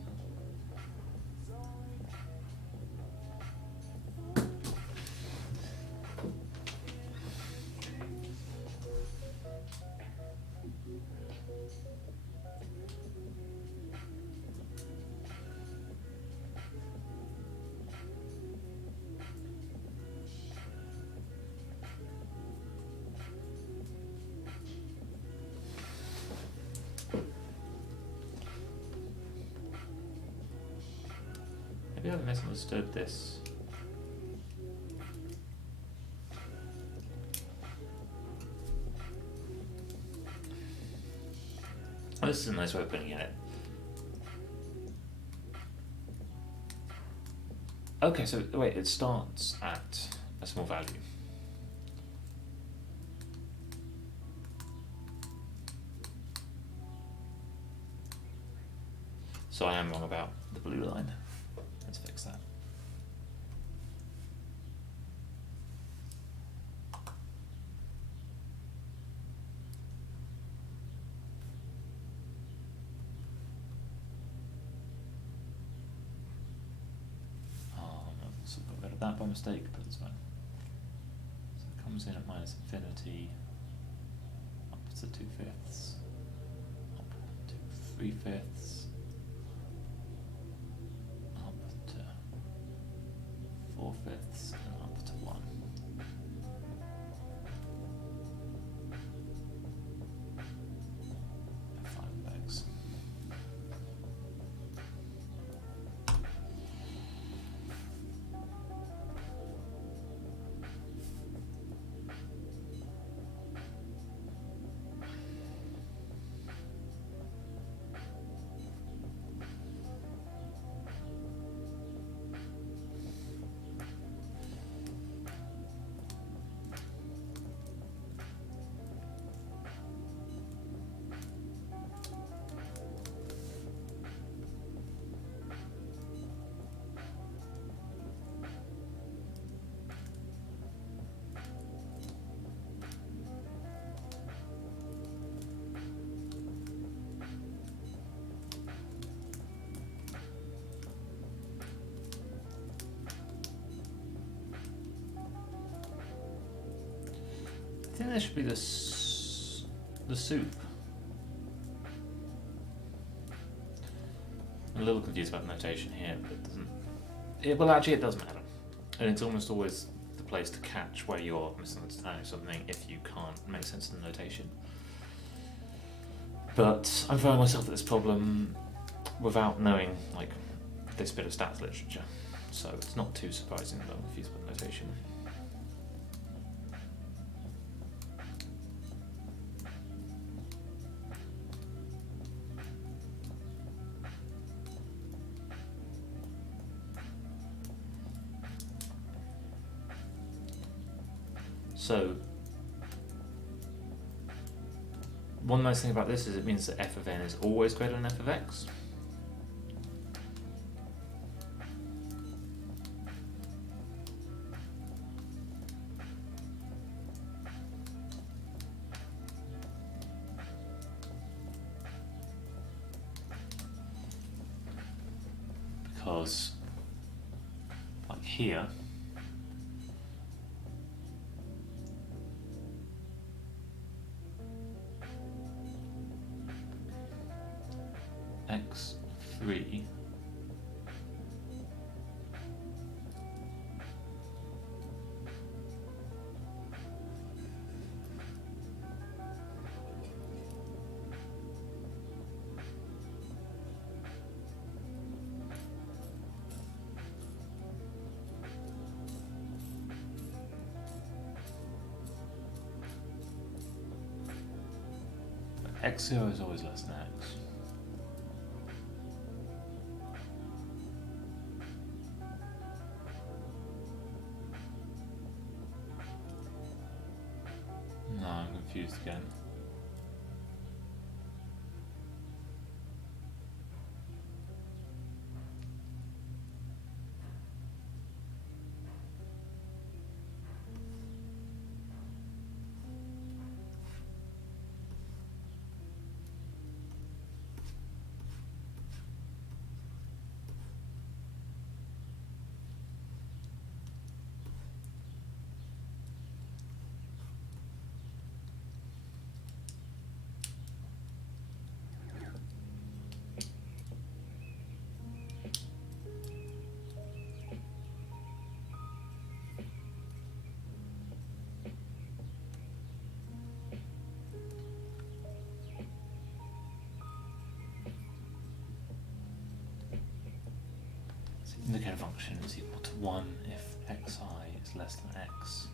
maybe I've misunderstood this. Oh, this is a nice way of putting it. Okay, so wait, it starts at a small value. So I am wrong about the blue line. Let's fix that. Oh no, so I got rid of that by mistake, but it's fine. So it comes in at minus infinity, up to 2/5, up to 3/5. Up to 4/5 and up to 1. F5 of x. think there should be the soup. I'm a little confused about the notation here, but it doesn't. Well, actually, it does matter, and it's almost always the place to catch where you're misunderstanding something if you can't make sense of the notation. But I'm finding myself at this problem without knowing like this bit of stats literature, so it's not too surprising that I'm confused with the notation. So, one nice thing about this is it means that f of n is always greater than f of x. Because, like here, x3 x0 is always less than x. No, I'm confused again. Indicator function is equal to 1 if xi is less than x.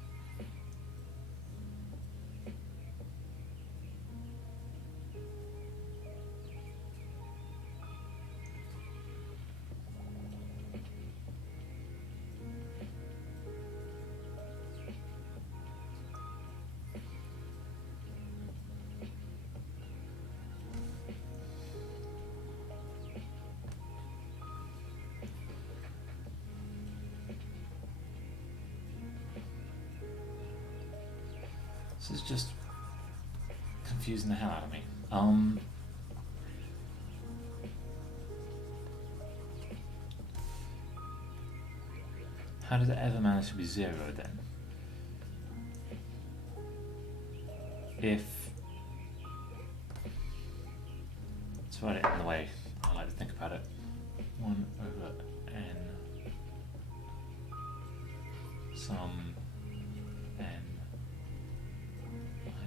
This is just confusing the hell out of me. How did it ever manage to be 0 then? If... Let's write it in the way I like to think about it. 1 over n sum n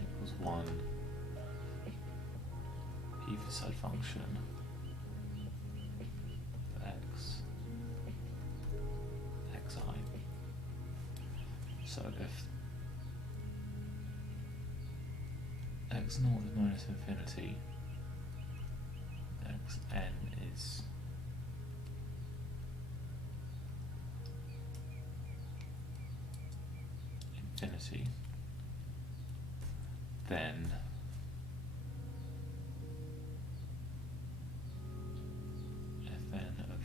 equals 1 p for side function of x xi. So if x naught is minus infinity, xn is infinity, then fn of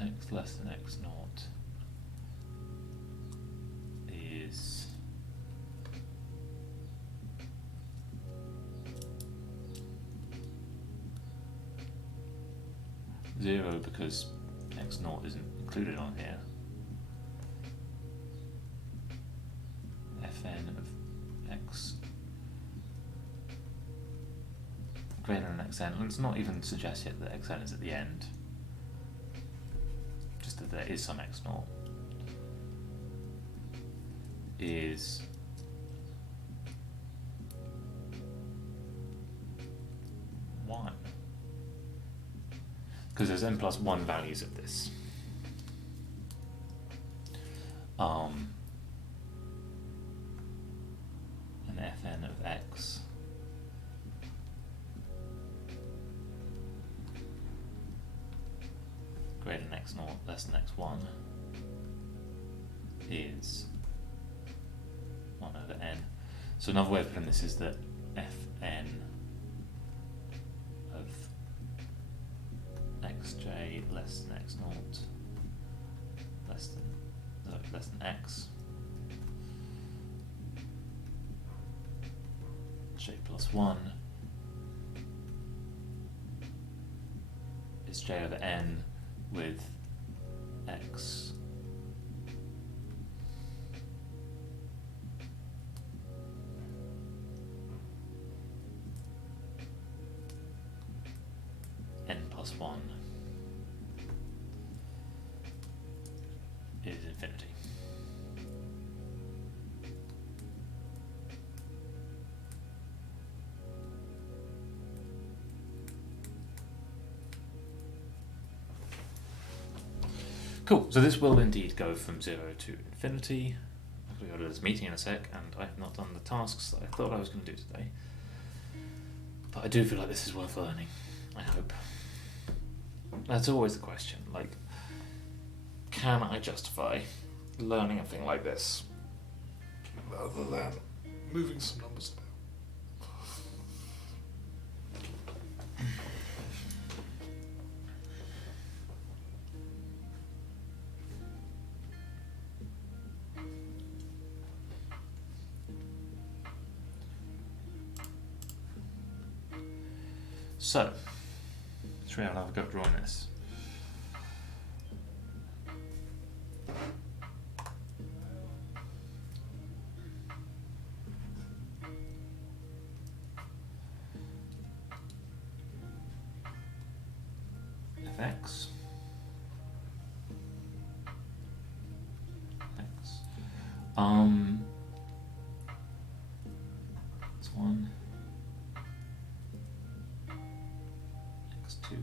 x less than x naught is zero because x naught isn't included on here. Fn of greater than xn. Let's not even suggest yet that xn is at the end. Just that there is some x naught. Is one. Because there's n plus 1 values of this. An fn of x greater than x naught less than x1 is 1 over n. So another way of putting this is that fn of xj less than x naught less than x j plus 1 is j over n with x n plus 1 is infinity. Cool, so this will indeed go from 0 to infinity. I've got to go to this meeting in a sec, and I have not done the tasks that I thought I was going to do today. But I do feel like this is worth learning, I hope. That's always the question, like, can I justify learning a thing like this other than moving some numbers about? So, let's really have a go at drawing this. Fx x x1 x2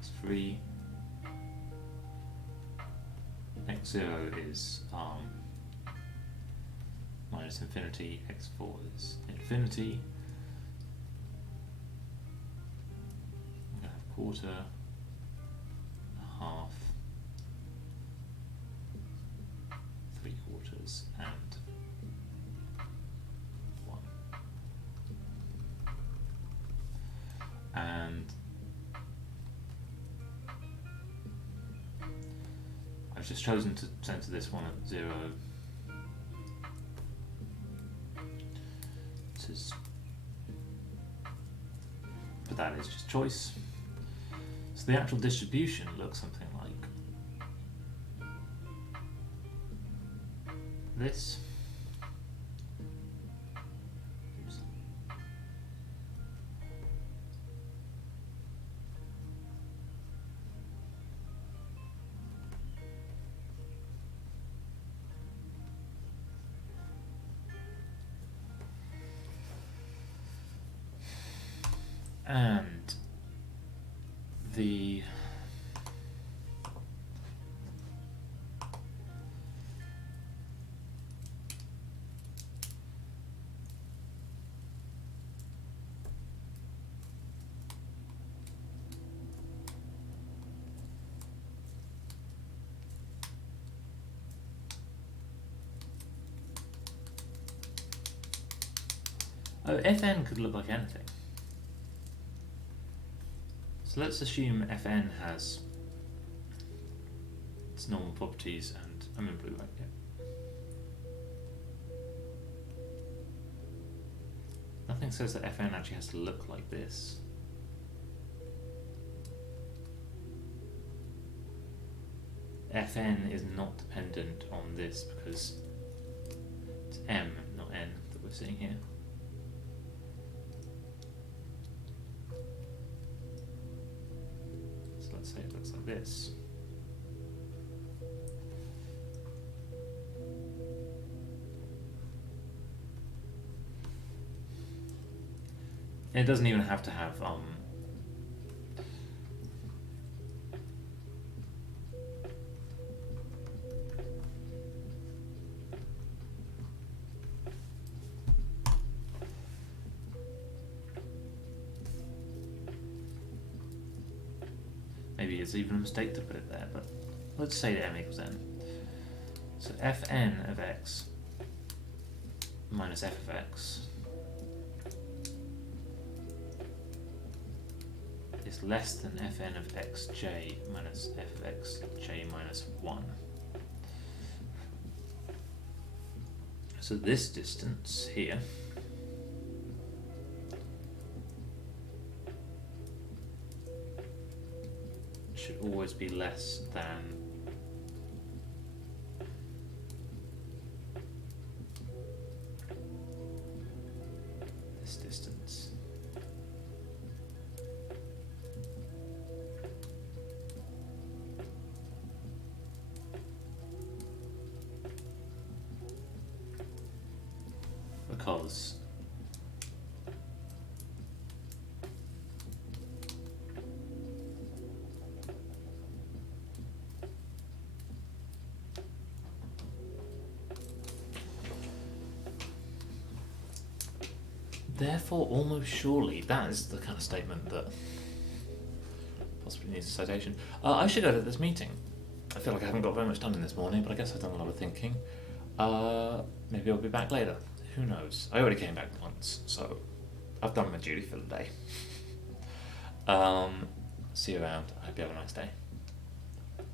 x3 x0 is minus infinity, x4 is infinity. Quarter, a half, 3/4, and 1. And I've just chosen to center this one at 0. But that is just choice. So the actual distribution looks something like this. Oops. And the Fn could look like anything. So let's assume Fn has its normal properties, and I'm in blue, right? Yeah. Nothing says that Fn actually has to look like this. Fn is not dependent on this because it's m, not n, that we're seeing here. this. And it doesn't even have to have maybe it's even a mistake to put it there, but let's say that m equals n. So fn of x minus f of x is less than fn of xj minus f of xj minus 1. So this distance here should always be less than this distance. Because therefore, almost surely, that is the kind of statement that possibly needs a citation. I should go to this meeting. I feel like I haven't got very much done in this morning, but I guess I've done a lot of thinking. Maybe I'll be back later. Who knows? I already came back once, so I've done my duty for the day. See you around. I hope you have a nice day.